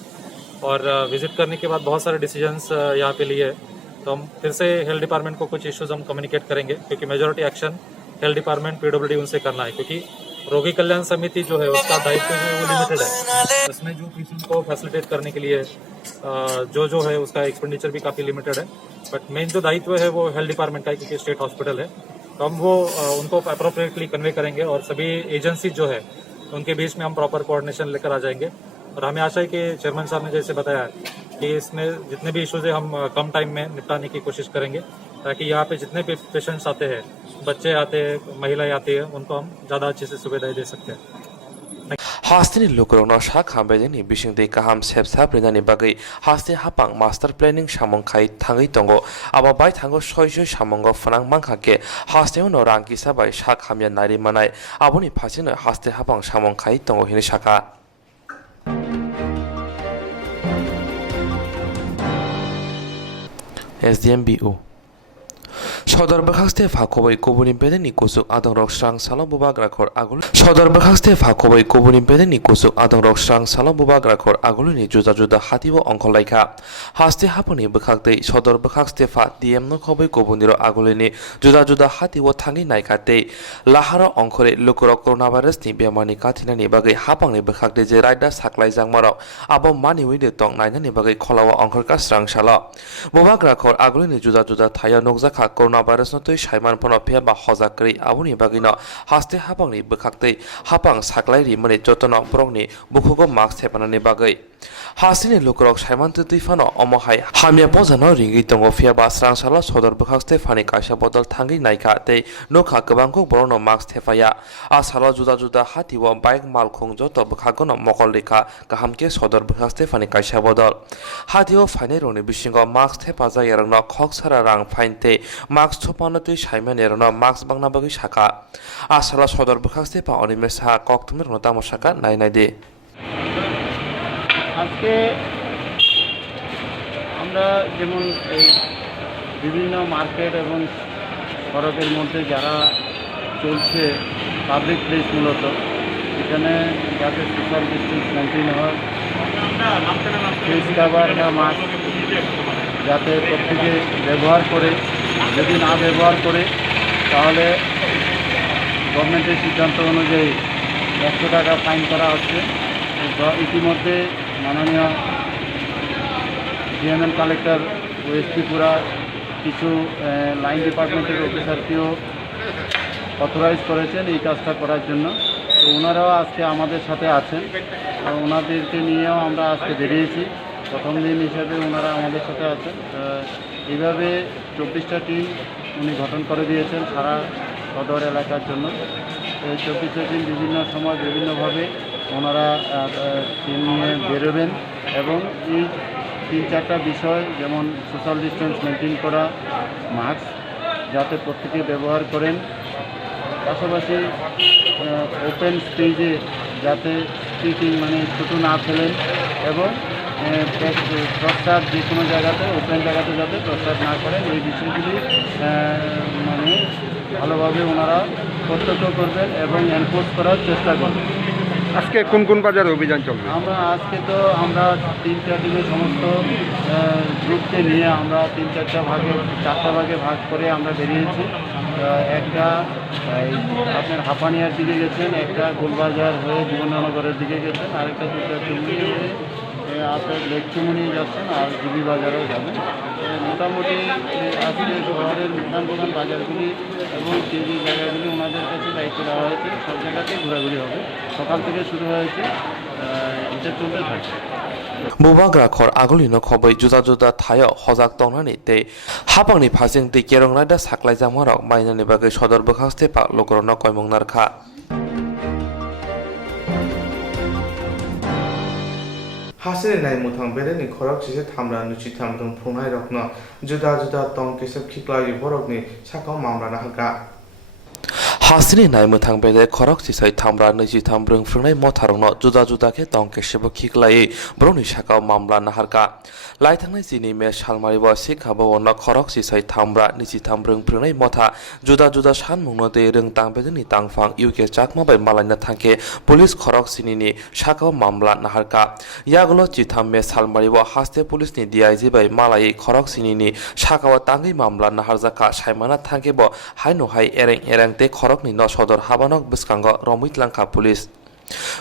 और विजिट करने के बाद बहुत सारे डिसीजंस यहाँ पे लिए तो हम फिर से हेल्थ डिपार्टमेंट को कुछ इश्यूज हम कम्युनिकेट करेंगे क्योंकि majority action health department PWD उनसे करना है क्योंकि रोगी कल्याण समिति जो है उसका दायित्व जो है वो लिमिटेड है उसमें जो पेशेंट को फैसिलिटेट करने के लिए जो है उसका एक्सपेंडिचर भी काफ़ी लिमिटेड है बट मेन जो दायित्व है वो हेल्थ डिपार्टमेंट का है क्योंकि स्टेट हॉस्पिटल है तो हम वो उनको अप्रोप्रिएटली कन्वे करेंगे और सभी एजेंसी जो है उनके बीच में हम प्रॉपर कोऑर्डिनेशन लेकर आ जाएंगे और हमें आशा है कि चेयरमैन साहब ने जैसे बताया कि इसमें जितने भी इश्यूज है हम कम टाइम में निपटाने की कोशिश करेंगे ताकि यहाँ पे जितने भी पेशेंट्स आते हैं बच्चे आते हैं महिलाएं आती है उनको हम ज़्यादा अच्छे से सुविधाएं दे सकते हैं Hastini lukurongno shak hambejeni bisingdei kaham sepsap rinani bagai haste hapang master planning samong khai thangai tongo aba bai thango soisoi samongo phanang mankhake haste uno rangki sabai shak hamya nari manai aboni phasino haste hapang samong khai tongo hini shaka SDMBO Sodor Bakhaste Fakobai Kobunim Pedeni Kusuk Adang Rock Strang Salam Bubagrakor Agul Sodor Bakhaste Fakobai Kobunim Pedeni Kusuk Adang Rock Strang Salam Bubagrakor Agulini Juda Hativo Onkolaika Haste Haponi Bakhakte Sodor Bakhaste Fa DM no Kobai Kobuniro Agulini Juda Hativo Tangi Naikate Lahara Onkore Lukurok Coronavirus ni Biamani Katina ni Bagai Hapang ni Bakhakte Je Raida Saklai Zangmaro Abo Mani Wide Tong Naina ni Bagai Kolawa Onkolka Strang Shala Bubagrakor Agulini Juda Thaya Nokzaka Coronavirus no tui Shaiman Ponopia ba Hozakri Abuni Bagino Haste Hapangni Bakakte Hapang Saklai Rimani Jotono Brongni Bukugo Max Tepanani Bagai Hasini Lukrok Shaiman Tifano Omohai Hamia Bozano Ringi Tongo Fia Basran Sala Sodor Bakakste Fani Kasha Botol Tangi Naika Te Noka Kabango Borono Max Tefaya Asala Juda Hatiwa Bike Malkong Joto Bakagono Mokolika Kahamke Sodor Bakakste Fani Kasha Bodol Hatio Fani Roni Bishingo Max Tepaza Yarano Koksara Rang Fine Te Max mask থোপানোতে সাইমান এরনো mask বাংনাবাগি শাখা আসালা সদর বখাস্তে পা অনিমের সাহা কক্তমের নতাম শাখা নাই নাই দে আজকে আমরা যেমন এই বিভিন্ন মার্কেট এবং সড়কের মধ্যে যারা চলছে পাবলিক প্লেস মূলত এখানে যাতে সোশ্যাল ডিস্টেন্স মেনটেন হয়, ফেস কাভার বা মাস্ক যাতে প্রত্যেকে ব্যবহার করে, যদি না ব্যবহার করে তাহলে গভর্নমেন্টের সিদ্ধান্ত অনুযায়ী 100 টাকা ফাইন করা হচ্ছে। ইতিমধ্যে মাননীয় ডিএমএন কালেক্টর ওয়েস্ট ত্রিপুরা কিছু লাইন ডিপার্টমেন্টের অফিসারকেও অথরাইজ করেছেন এই কাজটা করার জন্য। তো ওনারাও আজকে আমাদের সাথে আছেন, ওনাদেরকে নিয়েও আমরা আজকে বেরিয়েছি। প্রথম দিন হিসাবে ওনারা আমাদের সাথে আছেন। এইভাবে 24টা টিম উনি গঠন করে দিয়েছেন সারা সদর এলাকার জন্য। এই 24টা টিম বিভিন্ন সময় বিভিন্নভাবে ওনারা টিম নিয়ে বেরোবেন এবং এই 3-4টা বিষয় যেমন সোশ্যাল ডিস্টেন্স মেনটেন করা, মাস্ক যাতে প্রত্যেকে ব্যবহার করেন, পাশাপাশি ওপেন স্টেজে যাতে স্পিকিং মানে ছোটো না ফেলেন এবং প্রস্তাব যে কোনো জায়গাতে ওপেন জায়গাতে যাতে প্রস্তাব না করেন, এই বিষয়গুলি মানে ভালোভাবে ওনারা প্রত্যক্ষ করবেন এবং এনফোর্স করার চেষ্টা করবেন। আজকে কোন কোন বাজারে অভিযান চলবে? আজকে তো আমরা 3টা টিমের সমস্ত গ্রুপকে নিয়ে আমরা 3-4টা ভাগে ভাগ করে আমরা বেরিয়েছি। একটা আপনার হাপানিয়ার দিকে গেছেন, একটা গোলবাজার হয়ে জীবননগরের দিকে গেছেন, আরেকটা চুমনি হয়ে আপনার লেকচুমনি যাচ্ছেন আর জিবি বাজারেও যাবেন। মোটামুটি আজকে শহরের প্রধান বাজারগুলি এবং সেই জায়গাগুলি ওনাদের কাছে দায়িত্ব দেওয়া হয়েছে। সব জায়গাতেই ঘোরাঘুরি হবে, সকাল থেকে শুরু হয়েছে, এটা চলতে থাকবে। বুবাগ্রা খর আগুলিনো খবৈ जुदा जुदा थायो हजाक तंनानै तै हापांनि फासिं तै केरंनादा साख्लाय जामाराव माइनानि बागै सदर बखास्ते पा लोकरनो कयमंनारखा हासिनि नाय मुथां बेरेनि खरक सिसे थामरा नुचि थामरं फुंनाय रखनो जुदा जुदा तं केसब खिक्लाय बरकनि साकाव मामलाना हागा हासिनि नाय मुथां बेरे खरक सिसे थामरा नैजि थामब्रं फुंनाय मथारंनो जुदा जुदा के तं केसब खिक्लाय ब्रनि साकाव मामलाना हागा लाइथांनाय जिनि मे सालमारिबो सिखाबो न खरक सिसे थामरा नैजि थामब्रं फुंनाय मथा जुदा जुदा सान मुंनो दे रों तां बेरेनि तांफां इउके चाकमा बाय मालायना थांके पुलिस खरक सिनिनि साकाव मामला नाहारका यागलो चिथाम मे सालमारिबो हास्ते पुलिसनि डिआइजि बाय मालाय खरक सिनिनि साकाव तांगै मामला नाहारजाका सायमाना थांकेबो हायनो हाय एरें एरें ते खरकनि न सदर हाबानक बिस्कांग रमितलांखा पुलिस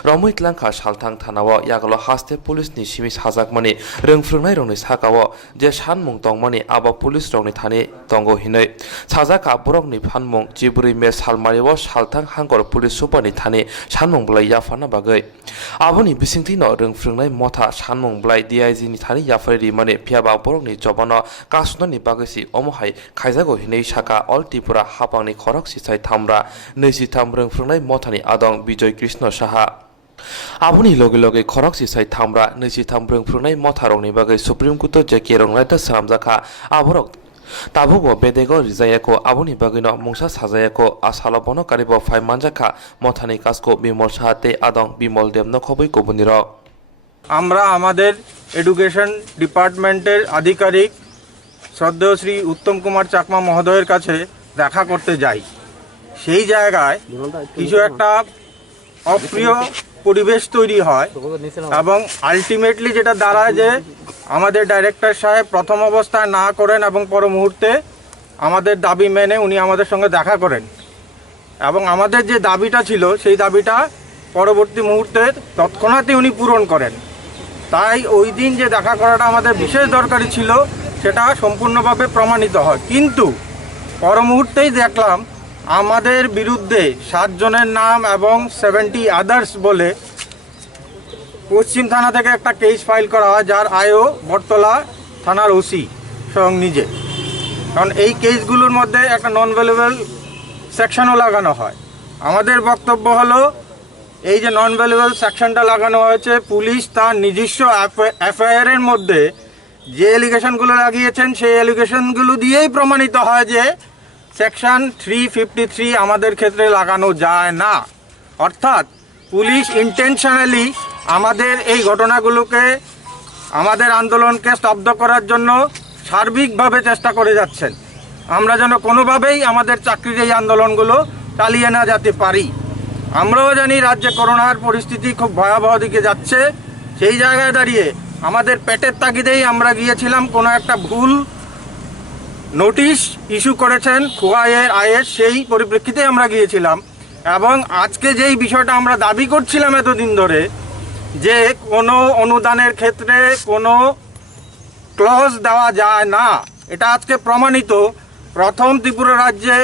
रमितलांखा सालथां थानाव यागलो हास्ते पुलिसनि सिमिस हाजाकमानि रोंफ्रुंनाय रंनि साकाव जे सानमुं तंमानि आबा पुलिस रंनि थानि तंगो हिनै साजाका बरकनि फानमुं जिब्रै मे सालमारिव सालथां हांगर पुलिस सुपानि थानि सानमुं ब्लाय याफाना बागै आबनि बिसिंथि न रोंफ्रुंनाय मथा सानमुं ब्लाय डिआइजि नि थानि याफारि रिमानि फियाबा बरकनि जबान कासननि बागैसि अमहाय खायजागो हिनै साका अल त्रिपुरा हापांनि खरक सिसाय थामरा 23 रोंफ्रुंनाय मथानि आदं विजय कृष्ण साहा आबुनि लगे लगे खरक सिसाय थामरा 23 रोंफ्रुंनाय मथारंनि बागै सुप्रीम कोर्ट जे केरंनायदा सामजाखा आबरक ताबुबो बेदेगो रिजायाको आबुनि बागैनो मुंसा साजायाको आसालो बनकारिबो फाइ मानजाखा मथानि कासको बिमल साहाते आदं बिमल देवनो खबै कबुनिर আমরা আমাদের এডুকেশন ডিপার্টমেন্টের আধিকারিক শ্রদ্ধেয় শ্রী উত্তম কুমার চাকমা মহোদয়ের কাছে দেখা করতে যাই। সেই জায়গায় কিছু একটা অপ্রিয় পরিবেশ তৈরি হয় এবং আলটিমেটলি যেটা দাঁড়ায় যে আমাদের ডাইরেক্টর সাহেব প্রথম অবস্থায় না করেন এবং পর মুহূর্তে আমাদের দাবি মেনে উনি আমাদের সঙ্গে দেখা করেন এবং আমাদের যে দাবিটা ছিল সেই দাবিটা পরবর্তী মুহূর্তে তৎক্ষণাৎই উনি পূরণ করেন। তাই ওই দিন যে দেখা করাটা আমাদের বিশেষ দরকারি ছিল সেটা সম্পূর্ণভাবে প্রমাণিত হয়, কিন্তু পর মুহূর্তেই দেখলাম আমাদের বিরুদ্ধে 7 জনের নাম এবং 70 আদার্স বলে পশ্চিম থানা থেকে একটা কেস ফাইল করা হয়, যার আয়ও বটতলা থানার ওসি স্বয়ং নিজে। কারণ এই কেসগুলোর মধ্যে একটা নন ভ্যালুয়েবল সেকশনও লাগানো হয়। আমাদের বক্তব্য হলো এই যে নন ভ্যালুয়েবল সেকশনটা লাগানো হয়েছে, পুলিশ তার নিজস্ব এফআইআরের মধ্যে যে এলিগেশনগুলো লাগিয়েছেন সেই এলিগেশনগুলো দিয়েই প্রমাণিত হয় যে সেকশন 353 আমাদের ক্ষেত্রে লাগানো যায় না। অর্থাৎ পুলিশ ইন্টেনশনালি আমাদের এই ঘটনাগুলোকে, আমাদের আন্দোলনকে স্তব্ধ করার জন্য সার্বিকভাবে চেষ্টা করে যাচ্ছেন। আমরা যেন কোনোভাবেই আমাদের চাকরির এই আন্দোলনগুলো চালিয়ে না যেতে পারি। আমরাও জানি রাজ্যে করোনার পরিস্থিতি খুব ভয়াবহ দিকে যাচ্ছে। সেই জায়গায় দাঁড়িয়ে আমাদের পেটের তাগিদেই আমরা গিয়েছিলাম, কোনো একটা ভুল নোটিশ ইস্যু করেছেন খোয়াইয়ের আইএস, সেই পরিপ্রেক্ষিতে আমরা গিয়েছিলাম। এবং আজকে যেই বিষয়টা আমরা দাবি করছিলাম এতদিন ধরে, যে কোনো অনুদানের ক্ষেত্রে কোনো ক্লজ দেওয়া যায় না, এটা আজকে প্রমাণিত। প্রথম ত্রিপুরা রাজ্যে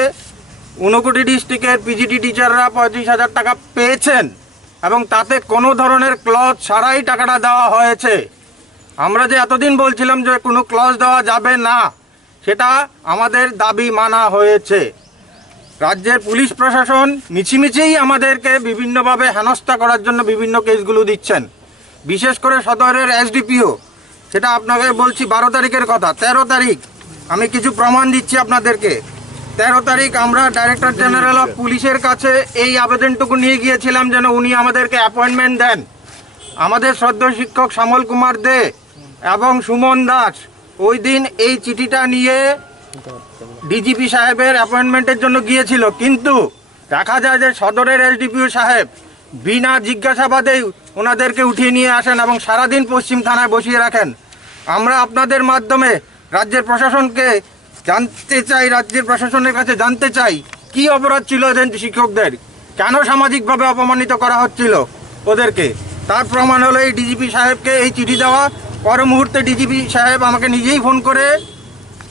59 ডিস্ট্রিক্টের পিজিটি টিচাররা 35,000 টাকা পেয়েছেন এবং তাতে কোনো ধরনের ক্লজ ছাড়াই টাকাটা দেওয়া হয়েছে। আমরা যে এতদিন বলছিলাম যে কোনো ক্লজ দেওয়া যাবে না, সেটা আমাদের দাবি মানা হয়েছে। রাজ্যের পুলিশ প্রশাসন মিছিমিছিই আমাদেরকে বিভিন্নভাবে হেনস্থা করার জন্য বিভিন্ন কেসগুলো দিচ্ছেন। বিশেষ করে সদরের এসডিপিও, সেটা আপনাকে বলছি 12 তারিখের কথা। 13 তারিখ আমি কিছু প্রমাণ দিচ্ছি আপনাদেরকে। 13 তারিখ আমরা ডাইরেক্টর জেনারেল অফ পুলিশের কাছে এই আবেদনটুকু নিয়ে গিয়েছিলাম যেন উনি আমাদেরকে অ্যাপয়েন্টমেন্ট দেন। আমাদের শ্রদ্ধেয় শিক্ষক শ্যামল কুমার দে এবং সুমন দাস ওই দিন এই চিঠিটা নিয়ে ডিজিপি সাহেবের অ্যাপয়েন্টমেন্টের জন্য গিয়েছিল, কিন্তু দেখা যায় যে সদরের এসডিপিও সাহেব বিনা জিজ্ঞাসাবাদেই ওনাদেরকে উঠিয়ে নিয়ে আসেন এবং সারাদিন পশ্চিম থানায় বসিয়ে রাখেন। আমরা আপনাদের মাধ্যমে রাজ্যের প্রশাসনকে জানতে চাই, রাজ্যের প্রশাসনের কাছে জানতে চাই কি অপরাধ ছিল এদের শিক্ষকদের, কেন সামাজিকভাবে অপমানিত করা হচ্ছিল ওদেরকে। তার প্রমাণ হলো এই ডিজিপি সাহেবকে এই চিঠি দেওয়া। পর মুহূর্তে ডিজিপি সাহেব আমাকে নিজেই ফোন করে,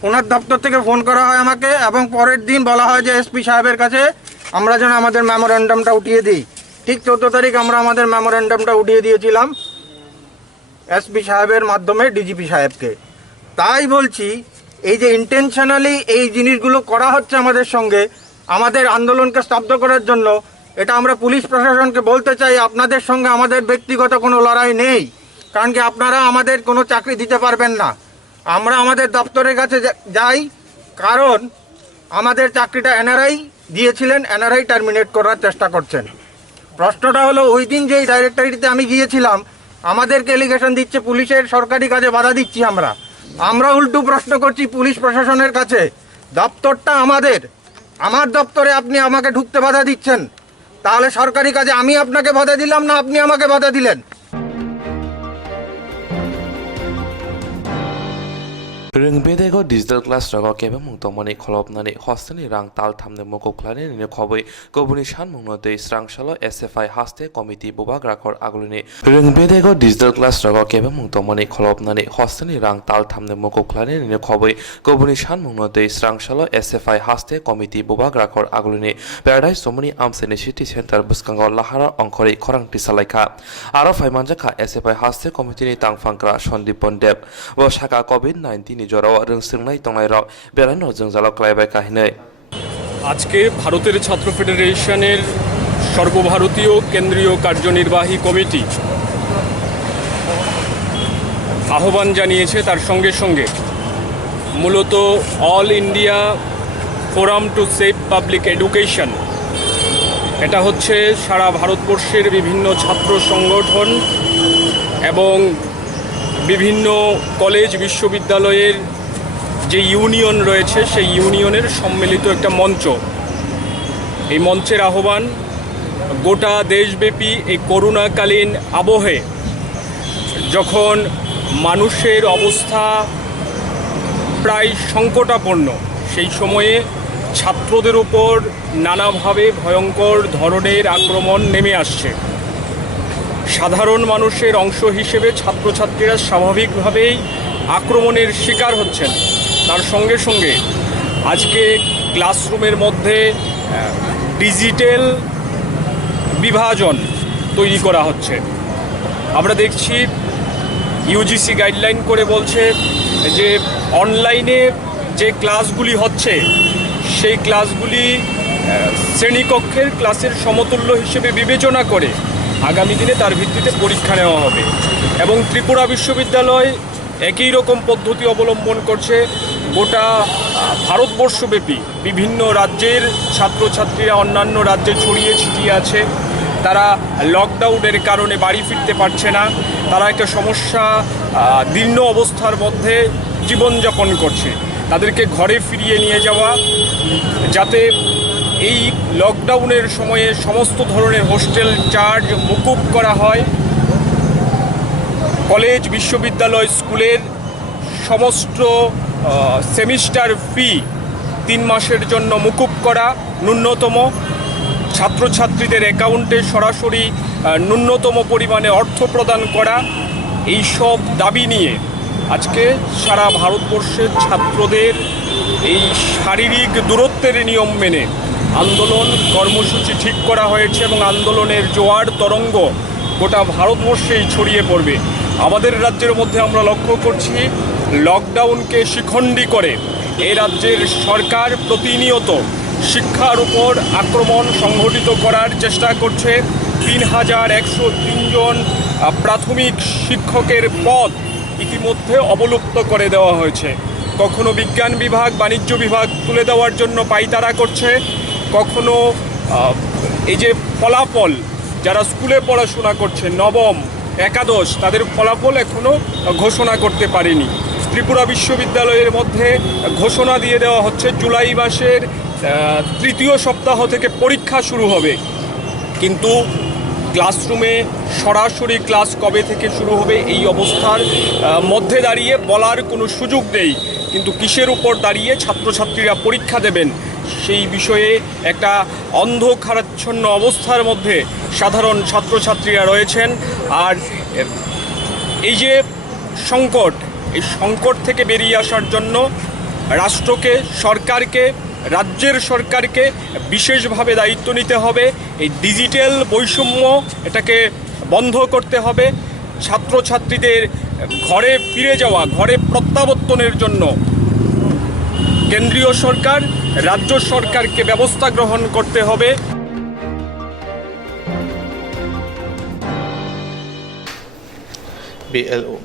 ওনার দপ্তর থেকে ফোন করা হয় আমাকে, এবং পরের দিন বলা হয় যে এসপি সাহেবের কাছে আমরা যেন আমাদের মেমোরেন্ডামটা উঠিয়ে দিই। ঠিক 14 তারিখ আমরা আমাদের মেমোরেন্ডামটা উঠিয়ে দিয়েছিলাম এসপি সাহেবের মাধ্যমে ডিজিপি সাহেবকে। তাই বলছি, এই যে ইন্টেনশনালি এই জিনিসগুলো করা হচ্ছে আমাদের সঙ্গে, আমাদের আন্দোলনকে স্তব্ধ করার জন্য, এটা আমরা পুলিশ প্রশাসনকে বলতে চাই, আপনাদের সঙ্গে আমাদের ব্যক্তিগত কোনো লড়াই নেই। কারণ কি আপনারা আমাদের কোনো চাকরি দিতে পারবেন না। আমরা আমাদের দপ্তরের কাছে যাই, কারণ আমাদের চাকরিটা এনআরআই দিয়েছিলেন, এনআরআই টার্মিনেট করার চেষ্টা করছেন। প্রশ্নটা হলো, ওই দিন যেই ডাইরেক্টরিতে আমি গিয়েছিলাম আমাদেরকে এলিগেশন দিচ্ছে পুলিশের সরকারি কাজে বাধা দিচ্ছি আমরা উল্টো প্রশ্ন করছি পুলিশ প্রশাসনের কাছে, দপ্তরটা আমাদের, আমার দপ্তরে আপনি আমাকে ঢুকতে বাধা দিচ্ছেন, তাহলে সরকারি কাজে আমি আপনাকে বাধা দিলাম না আপনি আমাকে বাধা দিলেন? Röngbedego digital class rago kebe mungtomani kholopnani hosteni rang tal thamne mokoklani ni khoboi kobuni shanmungno de Swrangchalo SFI haste committee bubag rakhor agluni Röngbedego digital class rago kebe mungtomani kholopnani hosteni rang tal thamne mokoklani ni khoboi kobuni shanmungno de Swrangchalo SFI haste committee bubag rakhor agluni Paradise Somani Amseni City Center buskango lahara onkhori khorang tisalaikha aro phaimanjaka SFI haste committee ni tangfangkra Sondipon Deb bo shaka COVID-19 আজকে ভারতের ছাত্র ফেডারেশনের সর্বভারতীয় কেন্দ্রীয় কার্যনির্বাহী committee আহ্বান জানিয়েছে, তার সঙ্গে সঙ্গে মূলত all India forum to save public education, এটা হচ্ছে সারা ভারতবর্ষের বিভিন্ন ছাত্র সংগঠন এবং বিভিন্ন কলেজ বিশ্ববিদ্যালয়ের যে ইউনিয়ন রয়েছে সেই ইউনিয়নের সম্মিলিত একটা মঞ্চ। এই মঞ্চের আহ্বান, গোটা দেশব্যাপী এই করোনাকালীন আবহে যখন মানুষের অবস্থা প্রায় সংকটাপন্ন, সেই সময়ে ছাত্রদের উপর নানাভাবে ভয়ঙ্কর ধরনের আক্রমণ নেমে আসছে। সাধারণ মানুষের অংশ হিসেবে ছাত্রছাত্রীরা স্বাভাবিকভাবেই আক্রমণের শিকার হচ্ছেন। তার সঙ্গে সঙ্গে আজকে ক্লাসরুমের মধ্যে ডিজিটাল বিভাজন তৈরি করা হচ্ছে। আমরা দেখছি ইউজিসি গাইডলাইন করে বলছে যে অনলাইনে যে ক্লাসগুলি হচ্ছে সেই ক্লাসগুলি শ্রেণীকক্ষের ক্লাসের সমতুল্য হিসেবে বিবেচনা করে আগামী দিনে তার ভিত্তিতে পরীক্ষা নেওয়া হবে। এবং ত্রিপুরা বিশ্ববিদ্যালয় একই রকম পদ্ধতি অবলম্বন করছে। গোটা ভারতবর্ষব্যাপী বিভিন্ন রাজ্যের ছাত্রছাত্রীরা অন্যান্য রাজ্যে ছড়িয়ে ছিটিয়ে আছে। তারা লকডাউনের কারণে বাড়ি ফিরতে পারছে না, তারা একটা সমস্যা দীর্ণ অবস্থার মধ্যে জীবনযাপন করছে। তাদেরকে ঘরে ফিরিয়ে নিয়ে যাওয়া, যাতে এই লকডাউনের সময়ে সমস্ত ধরনের হোস্টেল চার্জ মকুব করা হয়। কলেজ, বিশ্ববিদ্যালয়, স্কুলের সমস্ত সেমিস্টার ফি 3 মাসের জন্য মকুব করা, ন্যূনতম ছাত্রছাত্রীদের অ্যাকাউন্টে সরাসরি ন্যূনতম পরিমাণে অর্থ প্রদান করা, এই সব দাবি নিয়ে আজকে সারা ভারতবর্ষের ছাত্রদের এই শারীরিক দূরত্বের নিয়ম মেনে আন্দোলন কর্মসূচি ঠিক করা হয়েছে এবং আন্দোলনের জোয়ার তরঙ্গ গোটা ভারতবর্ষেই ছড়িয়ে পড়বে। আমাদের রাজ্যের মধ্যে আমরা লক্ষ্য করছি লকডাউনকে শিখণ্ডী করে এই রাজ্যের সরকার প্রতিনিয়ত শিক্ষার উপর আক্রমণ সংঘটিত করার চেষ্টা করছে। 3103 জন প্রাথমিক শিক্ষকের পদ ইতিমধ্যে অবলুপ্ত করে দেওয়া হয়েছে। কখনো বিজ্ঞান বিভাগ, বাণিজ্য বিভাগ তুলে দেওয়ার জন্য পাইতারা করছে, কখনো এই যে ফলাফল যারা স্কুলে পড়াশোনা করছে নবম, একাদশ, তাদের ফলাফল এখনও ঘোষণা করতে পারেনি। ত্রিপুরা বিশ্ববিদ্যালয়ের মধ্যে ঘোষণা দিয়ে দেওয়া হচ্ছে জুলাই মাসের 3য় সপ্তাহ থেকে পরীক্ষা শুরু হবে, কিন্তু ক্লাসরুমে সরাসরি ক্লাস কবে থেকে শুরু হবে এই অবস্থার মধ্যে দাঁড়িয়ে বলার কোনো সুযোগ নেই। কিন্তু কিসের উপর দাঁড়িয়ে ছাত্রছাত্রীরা পরীক্ষা দেবেন সেই বিষয়ে একটা অন্ধকারাচ্ছন্ন অবস্থার মধ্যে সাধারণ ছাত্রছাত্রীরা রয়েছেন। আর এই যে সংকট, এই সংকট থেকে বেরিয়ে আসার জন্য রাষ্ট্রকে, সরকারকে, রাজ্যের সরকারকে বিশেষভাবে দায়িত্ব নিতে হবে। এই ডিজিটাল বৈষম্য এটাকে বন্ধ করতে হবে। ছাত্রছাত্রীদের ঘরে ফিরে যাওয়া, ঘরে প্রত্যাবর্তনের জন্য কেন্দ্রীয় সরকার, রাজ্য সরকারকে ব্যবস্থা গ্রহণ করতে হবে। BLO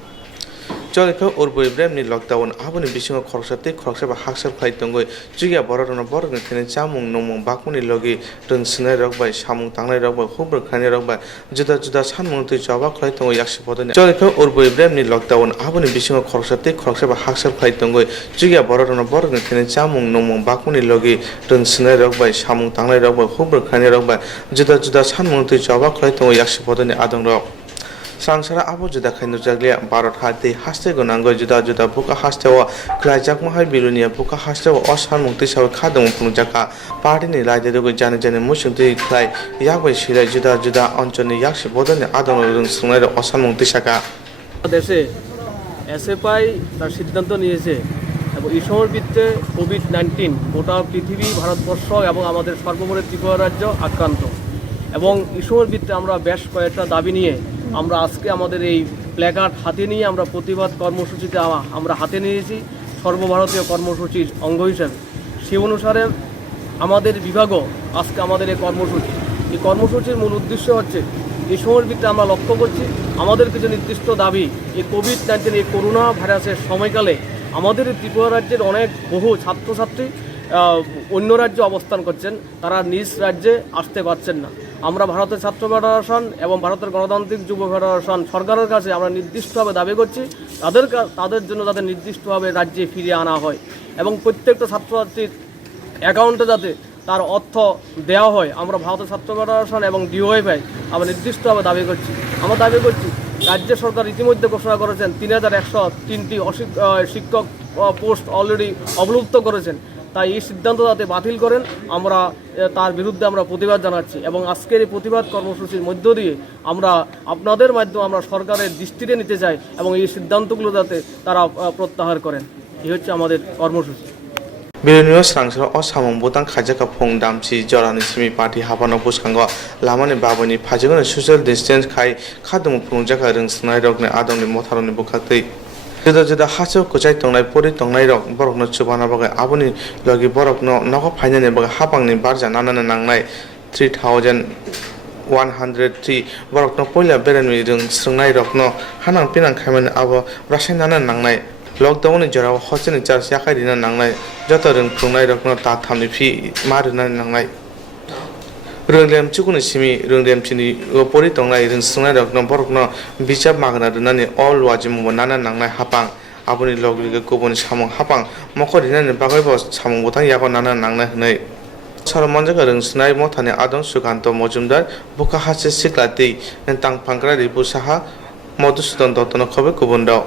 Jolika Urbu Bremni lockdown Abuni Bishing Korsati Korsaba Haksar Kaitongoi Jiga Boron Borg and Chamung Nomon Bakuni Logi Dun Snare Rock by Shamung Tangay Rock by Huber Kanye Rock by Judah Sanmun to Java Kaitongo Yakshipodan Jolika Urbu Bremni lockdown Abuni Bishing Korsati Korsaba Haksar Kaitongoi Jiga Boron Borg and Chamung Nomon Bakuni Logi Dun Snare Rock by Shamung Tangay Rock by Huber Kanye Rock by Judah Sanmun to Java Kaitongo Yakshipodan Adong Rock Swrangchati abo juda khainu jaglia Bharat hati haste gonango juda juda buka hastewa klajak mahai bilunia buka hastewa oshan mukti saw khadam pungjaka party ni laide dogo jane jane mushunti klai yakbai shirai juda juda অঞ্চলে yakshi bodane adon rung sunai oshan mukti saka দেশে SFI তার সিদ্ধান্ত নিয়েছে এবং এই সময়ের ভিত্তিতে COVID-19 গোটা পৃথিবী, ভারতবর্ষ এবং আমাদের সর্বোপরি ত্রিপুরা রাজ্য আক্রান্ত এবং এই সময়ের ভিত্তিতে আমরা বেশ কয়েকটা দাবি নিয়ে আমরা আজকে আমাদের এই প্ল্যাকার্ড হাতে নিয়ে আমরা প্রতিবাদ কর্মসূচিতে আমরা হাতে নিয়েছি সর্বভারতীয় কর্মসূচির অঙ্গ হিসেবে। সেই অনুসারে আমাদের বিভাগও আজকে আমাদের এই কর্মসূচির মূল উদ্দেশ্য হচ্ছে এই সময়ের ভিত্তিতে আমরা লক্ষ্য করছি আমাদের কিছু নির্দিষ্ট দাবি এই কোভিড-19 এই করোনা ভাইরাসের সময়কালে আমাদের ত্রিপুরা রাজ্যের অনেক বহু ছাত্রছাত্রী অন্য রাজ্যে অবস্থান করছেন, তারা নিজ রাজ্যে আসতে পারছেন না। আমরা ভারতের ছাত্র ফেডারেশন এবং ভারতের গণতান্ত্রিক যুব ফেডারেশন সরকারের কাছে আমরা নির্দিষ্টভাবে দাবি করছি তাদের জন্য যাতে নির্দিষ্টভাবে রাজ্যে ফিরিয়ে আনা হয় এবং প্রত্যেকটা ছাত্রছাত্রীর অ্যাকাউন্টে যাতে তার অর্থ দেওয়া হয়। আমরা ভারতের ছাত্র ফেডারেশন এবং ডিওয়াইফাই আমরা নির্দিষ্টভাবে দাবি করছি রাজ্য সরকার ইতিমধ্যে ঘোষণা করেছেন 3103টি শিক্ষক পোস্ট অলরেডি অবলুপ্ত করেছেন, তাই এই সিদ্ধান্ত যাতে বাতিল করেন আমরা তার বিরুদ্ধে আমরা প্রতিবাদ জানাচ্ছি এবং আজকের এই প্রতিবাদ কর্মসূচির মধ্য দিয়ে আমরা আপনাদের মাধ্যমে আমরা সরকারের দৃষ্টিতে নিতে চাই এবং এই সিদ্ধান্তগুলো যাতে তারা প্রত্যাহার করেন। এই হচ্ছে আমাদের কর্মসূচি। Biruniyo Swrangchati o samung butang khajaka phong damchi jorani simi party habano buskango lamani babani phajigone social distance khai khadum phungjaka rung snai rokne adongni motharoni bukhaktai juda juda hacho kuchai tongnai pori tongnai rok borokno chubana bagai aboni logi borokno nogo phainani bagai hapangni barja nanana nangnai 3103 borokno poila beranmi rung snai rokno hanang pinang khaimani abo rasai nanana nangnai lockdown ni jorao hosini charge yakai dina nangnai যত রং খুंनाय রকম তা থামনি ফি মারুনাय नांनाय रोंलेम चुकुनि सिमि रोंलेम चिनि परि तंनाय रों सुंनाय रकन बरकन बिजाब मागना दोननानै अल वाजि मुनाना नांनाय हापां आबुनि लगलिगे गुबुन सामं हापां मखरिनानै बागैबो सामं बोथां यागो नाना नांनाय हनै सरमनजों रों सुनाय मथानि आदम सुकान्त मजुमदार बुका हासे सिक्लाति तां फांग्रा रिबु साहा मधुसूदन दत्तन खबे गुबुन दाव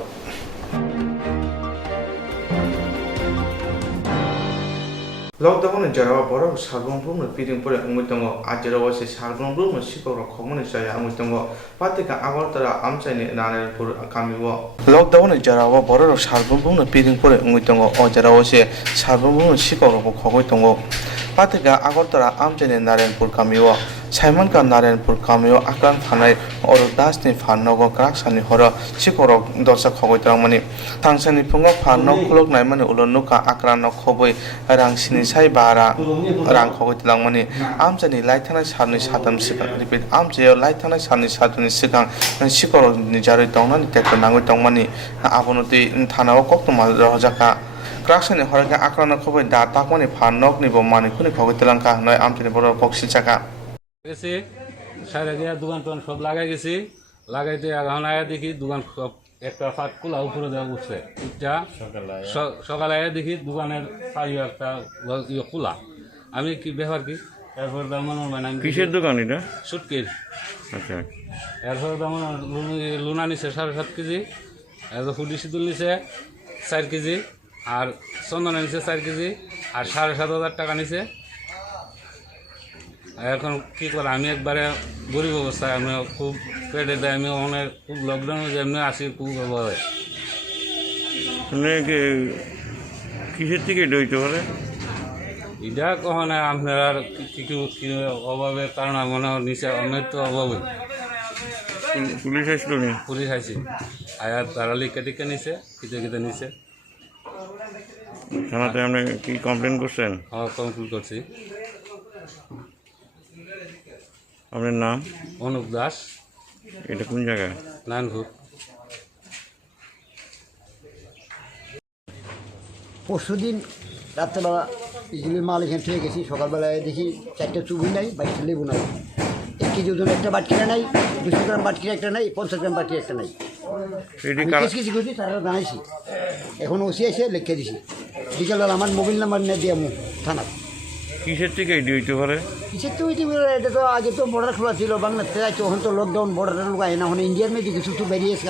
लकडाउन जराव बरफ सारगंब्रुमनो पिदिंपुर अंगुतंगो आजरावसे सारगंब्रुमनो सिकरो खमनि जाया अंगुतंगो पातिका आगरतरा आमचाइनि नानेरपुर कामिवो लकडाउन जराव बरफ सारगंब्रुमनो पिदिंपुर अंगुतंगो अजरावसे सारगंब्रुमनो सिकरो खगुतंगो पातिका आगरतरा आमचाइनि नारेनपुर कामिवो साइमनका नारायणपुर कामियो आक्रान फानाय अरुदासनि फाननगो क्राकसानि हर सिकरो दसा खगुतंगमनि थांसानि फुंगो फाननो खुलक नायमानि उलनुका आक्रान खबै रांसिनि साइ बारा रां खगुतलांमनि आमचानि लाइथानाय सारनि साथाम सिगां रिपिट आमचायाव लाइथानाय सारनि साथामनि सिगां सिकरो निजारै दंनानि टेक नांगै दंमनि आबुनति थानाव कोक्तमा रजाका क्राकसानि हरके आक्रान खबै दा ताकमनि फाननकनि बमानि खुनि खगुतलांका नय आमचानि बर पक्षि चाका গেছি সারা দিয়া দোকান টোকান সব লাগাই গেছি লাগাইতে এখন আয়া দেখি দোকান সব একটা ফাট খোলা উপরে দেওয়া উঠছে এটা সকালে আয়া দেখি দোকানের পাইও একটা খোলা আমি কি ব্যাপার কি এরপর মনে কিসের দোকান এটা সুটকির আচ্ছা এরপর লুনা নিছে 7.5 কেজি এরপর ফুলি শীতল নিছে 4 কেজি আর চন্দনা নিছে 4 কেজি আর 7,500 টাকা নিছে এখন কি করে আমি একবারে গরিব অবস্থায় আমি খুব পেটে দেয় আমি অনেক খুব লকডাউনে যেমনি আসি খুব অভাবে কিসের থেকে এটা হইতে পারে এটা কখনো আপনার আর কিছু অভাবের কারণে মনে হয় নিচে অনেক তো অভাবে পুলিশ আসলো নি পুলিশ আসি আয়ার তারা লিখে টিকে নিছে কিতে নিছে থানাতে আপনি কি কমপ্লেন করছেন কমপ্লেন করছি আপনার নাম অনুপ দাস এটা কোন জায়গায় নানপুর পরশুদিন রাত্রেবেলা বিজুলির মাল এখানে থেকে গেছি সকালবেলায় দেখি 4টা চুবি নাই 22টা লেবু নাই 1 কেজি ওজন একটা বাটকিরা নাই 200 গ্রাম বাটকিরা একটা নাই 50 গ্রাম বাটকিরা একটা নাই কিছু করছি তারা জানাইছি এখন ওসি এসে লিখে দিছি বিকালবেলা আমার মোবাইল নাম্বার নিয়ে দিয়ে আমি থানা কিসের থেকে এটি হইতে পারে কিসের তো হইতে পারে এটা তো আগে তো বর্ডার খোলা ছিল বাংলাদেশে তখন তো লকডাউন বর্ডারের লোক আয় না এখন ইন্ডিয়ার মেয়ে কিছু তো বেরিয়েছে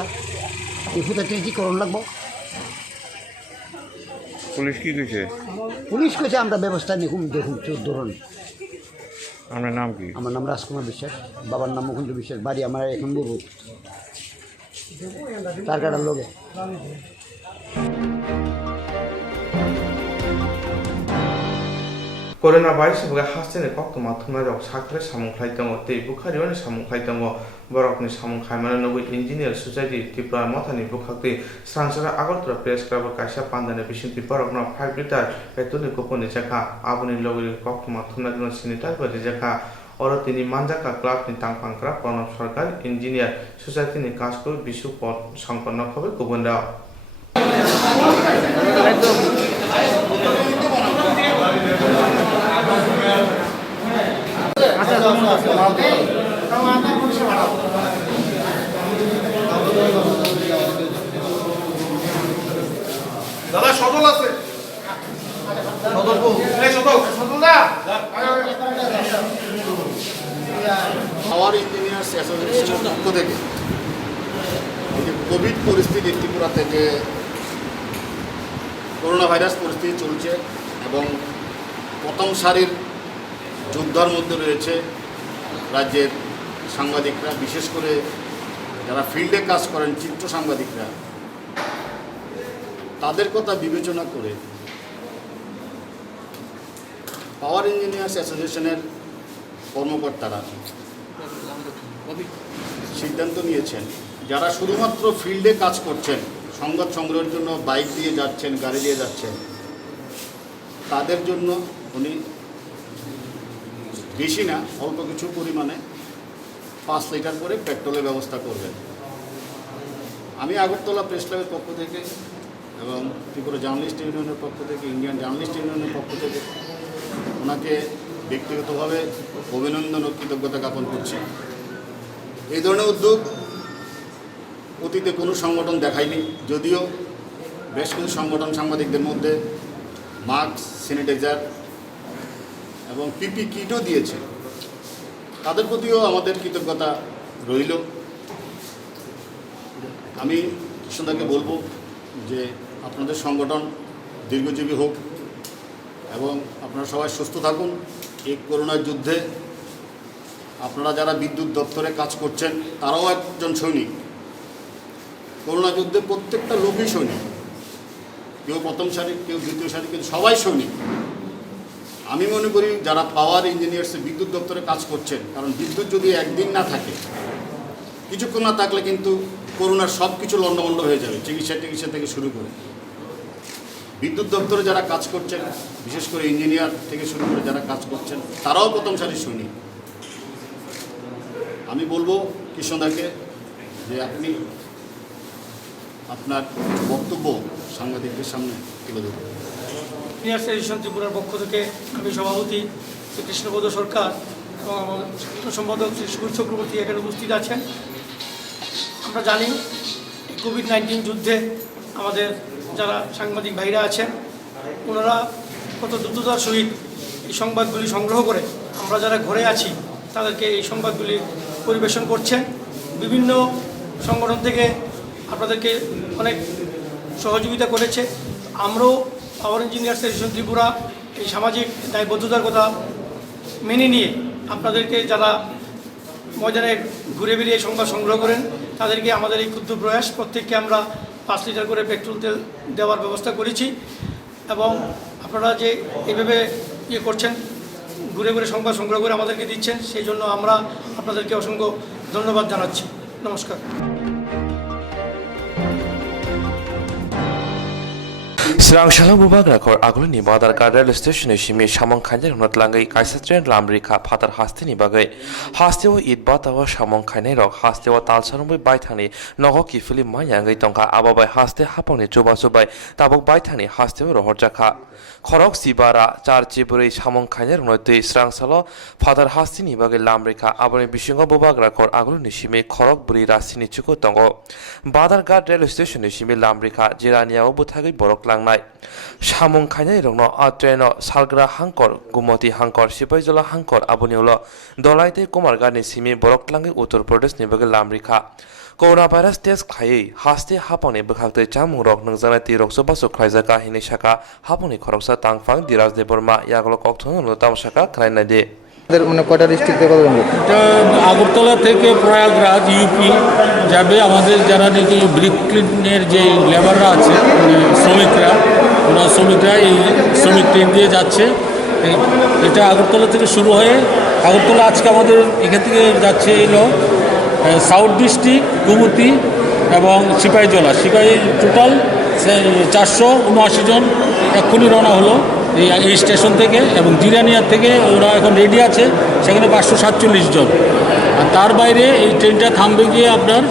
এই ফুটাতে কি করণ লাগবো পুলিশ কি কইছে পুলিশ কইছে আমরা ব্যবস্থা দেখুন ধরুন আপনার নাম কি আমার নাম রাজকুমার বিশ্বাস বাবার নাম মুকুন্দ বিশ্বাস বাড়ি আমার এখন বলবো তার কাটার লোকে कोरोना भाइरस बगा हास्टेने कोक्तमा थुनायरक साख्रे सामुंखाय दङ तै बुखारियावनि सामुंखाय दङ बरकनि सामुंखायमानो नगै इन्जिनियार सोसाइटि त्रिपुरा मथानि बुखाक्ति स्रांसरा आगरतला प्रेस क्लाब कायसा पान्दाने बिसिन्ति बरकनो 5 लिटार पेट्रोलनि कुपन जाखा आबुनि लगै कोक्तमा थुनायरन सिनिटार बदि जाखा और तिनी मानजाका क्लाबनि तांपांक्रा प्रणब सरकार इन्जिनियार सोसाइटिनि काजखौ बिसु पद संपन्न खबै गुबुनदा দাদা সদল আছে সদল এই সদল দা পাওয়ার ইঞ্জিনিয়ার্স অ্যাসোসিয়েশনের পক্ষ থেকে কোভিড পরিস্থিতি ত্রিপুরাতে যে করোনা ভাইরাস পরিস্থিতি চলছে এবং প্রথম সারির যোদ্ধার মধ্যে রয়েছে রাজ্যের সাংবাদিকরা বিশেষ করে যারা ফিল্ডে কাজ করেন চিত্র সাংবাদিকরা তাদের কথা বিবেচনা করে পাওয়ার ইঞ্জিনিয়ার্স অ্যাসোসিয়েশনের কর্মকর্তারা সিদ্ধান্ত নিয়েছেন যারা শুধুমাত্র ফিল্ডে কাজ করছেন সংবাদ সংগ্রহের জন্য বাইক দিয়ে যাচ্ছেন গাড়ি দিয়ে যাচ্ছেন তাদের জন্য উনি বেশি না অল্প কিছু পরিমাণে 5 লিটার করে পেট্রোলের ব্যবস্থা করবেন। আমি আগরতলা প্রেস ক্লাবের পক্ষ থেকে এবং ত্রিপুরা জার্নালিস্ট ইউনিয়নের পক্ষ থেকে, ইন্ডিয়ান জার্নালিস্ট ইউনিয়নের পক্ষ থেকে ওনাকে ব্যক্তিগতভাবে অভিনন্দন ও কৃতজ্ঞতা জ্ঞাপন করছি। এই ধরনের উদ্যোগ অতীতে কোনো সংগঠন দেখায়নি, যদিও বেশ কিছু সংগঠন সাংবাদিকদের মধ্যে মাস্ক, স্যানিটাইজার এবং পিপি কিটও দিয়েছে। তাদের প্রতিও আমাদের কৃতজ্ঞতা রইল। আমি কৃষ্ণদাকে বলবো যে আপনাদের সংগঠন দীর্ঘজীবী হোক এবং আপনারা সবাই সুস্থ থাকুন। এই করোনার যুদ্ধে আপনারা যারা বিদ্যুৎ দপ্তরে কাজ করছেন তারাও একজন সৈনিক। করোনা যুদ্ধে প্রত্যেকটা লোকই সৈনিক, কেউ প্রথম সারি, কেউ দ্বিতীয় সারি, কিন্তু সবাই সৈনিক। আমি মনে করি যারা পাওয়ার ইঞ্জিনিয়ার্সে বিদ্যুৎ দপ্তরে কাজ করছেন, কারণ বিদ্যুৎ যদি একদিন না থাকে, কিছুক্ষণ না থাকলে কিন্তু করোনার সব কিছু লণ্ডভণ্ড হয়ে যাবে, চিকিৎসা থেকে শুরু করে। বিদ্যুৎ দপ্তরে যারা কাজ করছেন, বিশেষ করে ইঞ্জিনিয়ার থেকে শুরু করে যারা কাজ করছেন, তারাও প্রথম সারির সৈনিক। আমি বলবো কৃষ্ণদাকে যে আপনি আপনার বক্তব্য সাংবাদিকদের সামনে তুলে ধরুন। ইন্ডিয়ান টেলিভিশন ত্রিপুরার পক্ষ থেকে আমি সভাপতি শ্রী কৃষ্ণপদ সরকার এবং আমার সম্পাদক শ্রী সুকুল চক্রবর্তী এখানে উপস্থিত আছেন। আমরা জানি কোভিড-19 যুদ্ধে আমাদের যারা সাংবাদিক ভাইরা আছেন ওনারা কত দ্রুততার সহিত এই সংবাদগুলি সংগ্রহ করে আমরা যারা ঘরে আছি তাদেরকে এই সংবাদগুলি পরিবেশন করছেন। বিভিন্ন সংগঠন থেকে আপনাদেরকে অনেক সহযোগিতা করেছে। আমরাও পাওয়ার ইঞ্জিনিয়ার্স টেলিভিশন ত্রিপুরা এই সামাজিক দায়বদ্ধতার কথা মেনে নিয়ে আপনাদেরকে যারা ময়দানে ঘুরে বেরিয়ে সংবাদ সংগ্রহ করেন তাদেরকে আমাদের এই ক্ষুদ্র প্রয়াস, প্রত্যেককে আমরা 5 লিটার করে পেট্রোল তেল দেওয়ার ব্যবস্থা করেছি। এবং আপনারা যে এইভাবে করছেন, ঘুরে ঘুরে সংবাদ সংগ্রহ করে আমাদেরকে দিচ্ছেন, সেই জন্য আমরা আপনাদেরকে অসংখ্য ধন্যবাদ জানাচ্ছি। নমস্কার। Swrangchati bubak rakor agulni badar rail station shimi shamong khainjar hunat langai kaisa train lamrika phatar hastini bagai hasteo idbatawa shamong khainai rok hasteo talsarumbai baithani nogo kifili mayangai tongka ababai haste hapongni chubai tabok baithani hasteo rohorjaka khorok sibara charchi buri shamong khainjar hunatui Swrangchati phatar hastini bagai lamrika aboni bisingo bubak rakor agulni shimi khorok buri rasini chuko tongo badar rail station shimi lamrika jiraniao buthagai borok langnai samung khainai rokno a traino salgra hangkor gumoti hangkor sipaijala hangkor aboniulo dolaite kumargani simi borok langai Uttar Pradesh ni bagai lamrika coronavirus test khlai haste haponi bkhakte chamung rok nangjanai ti rok sobaso khlaijaka hini saka haponi khoroksa tangfang diraj deborma yaglo koktwma lo tamsaka khlainai de মানে কয়টা ডিস্ট্রিক্টে কত জন? এটা আগরতলা থেকে Prayagraj UP যাবে। আমাদের যারা নাকি ব্রিক ক্লিনের যে লেবাররা আছে, শ্রমিকরা এই শ্রমিক ট্রেন দিয়ে যাচ্ছে। এটা আগরতলা থেকে শুরু হয়ে আগরতলা আজকে আমাদের এখান থেকে যাচ্ছে এলো সাউথ ডিস্ট্রিক্ট, গুমতি এবং সিপাহীজলা। টোটাল 479 জন এক্ষুনি রওনা হলো এই স্টেশন থেকে, এবং জিরানিয়ার থেকে ওরা এখন রেডি আছে, সেখানে 547 জন। আর তার বাইরে এই ট্রেনটা থামবে গিয়ে আপনার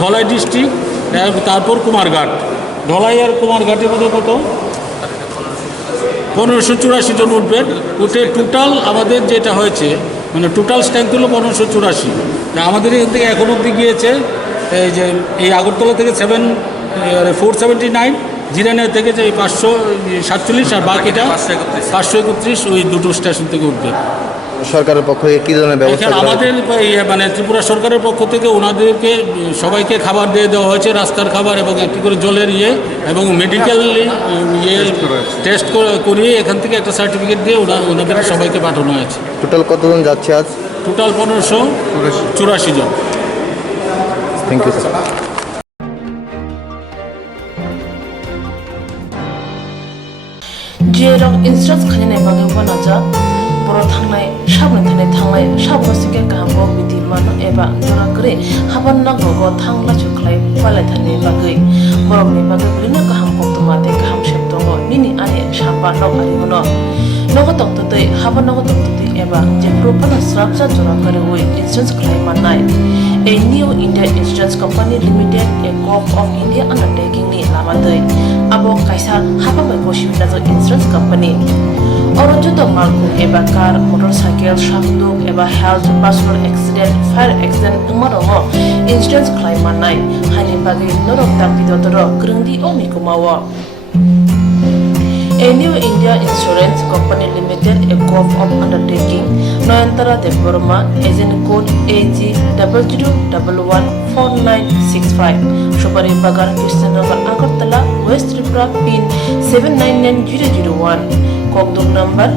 ধলাই ডিস্ট্রিক্ট, তারপর কুমারঘাট। ধলাই আর কুমারঘাটের মধ্যে কত 1584 জন উঠবেন। উঠে টোটাল আমাদের যেটা হয়েছে মানে টোটাল স্ট্রেংথ হলো 1584। আমাদের এখান থেকে এখন অবধি গিয়েছে এই যে এই আগরতলা থেকে 479, জিরানিয়া থেকে যে 547 আর বাকিটা 531 ওই দুটো স্টেশন থেকে উঠবে। সরকারের পক্ষ থেকে কি ধরনের ব্যবস্থা? আমাদের মানে ত্রিপুরা সরকারের পক্ষ থেকে ওনাদেরকে সবাইকে খাবার দিয়ে দেওয়া হয়েছে, রাস্তার খাবার এবং একটি করে জলের এবং মেডিকেল টেস্ট করিয়ে এখান থেকে একটা সার্টিফিকেট দিয়ে ওনাদের সবাইকে পাঠানো হয়েছে। টোটাল কতজন যাচ্ছে আজ? টোটাল 1584 জন। Thank you sir. Jerok instruct khainai bagai wanaja boro thangnai sabni sabo sike kaham biti mano eba jora kre haban nago thangla chuklai pala thani bagai borok ni bagai brina kaham Koktwma te kaham shepto tongo nini ane shamba nok arimono nogo tongtotoi haba nogo tongtotoi eba je propana srabsa jora kare oi insurance claim manai a new India Insurance Company Limited a co-op of India undertaking ni lamadoi abo kaisa haba mai boshi na jo insurance company Orojoto malku eba car motorcycle shabduk eba health personal accident fire accident umarongo insurance claim manai hani bagi norok takidotoro krungdi omi kumawa A new India Insurance Company Limited, a co-op undertaking, Noyantara de Burma, agent code AG00114965, Shobari Bagar, Krishnagar, Agartala, West Tripura, PIN 799001, Koktwma number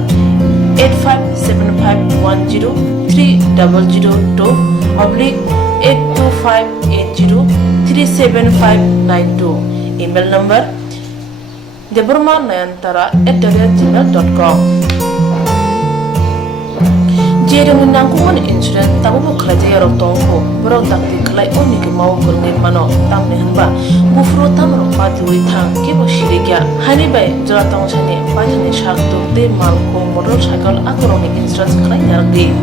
8575103000/82580375592, email number deburmanayantara@gmail.com Jeremy nangkuman insurance tabu kerja yang tongko berau takti kelai oni ke mau kurungin mano tam nehanba bufro tam ropa jui thang ke bosirigya hani bai jala tong chane pajane shak tu te malko motorcycle akoroni insurance kelai yargi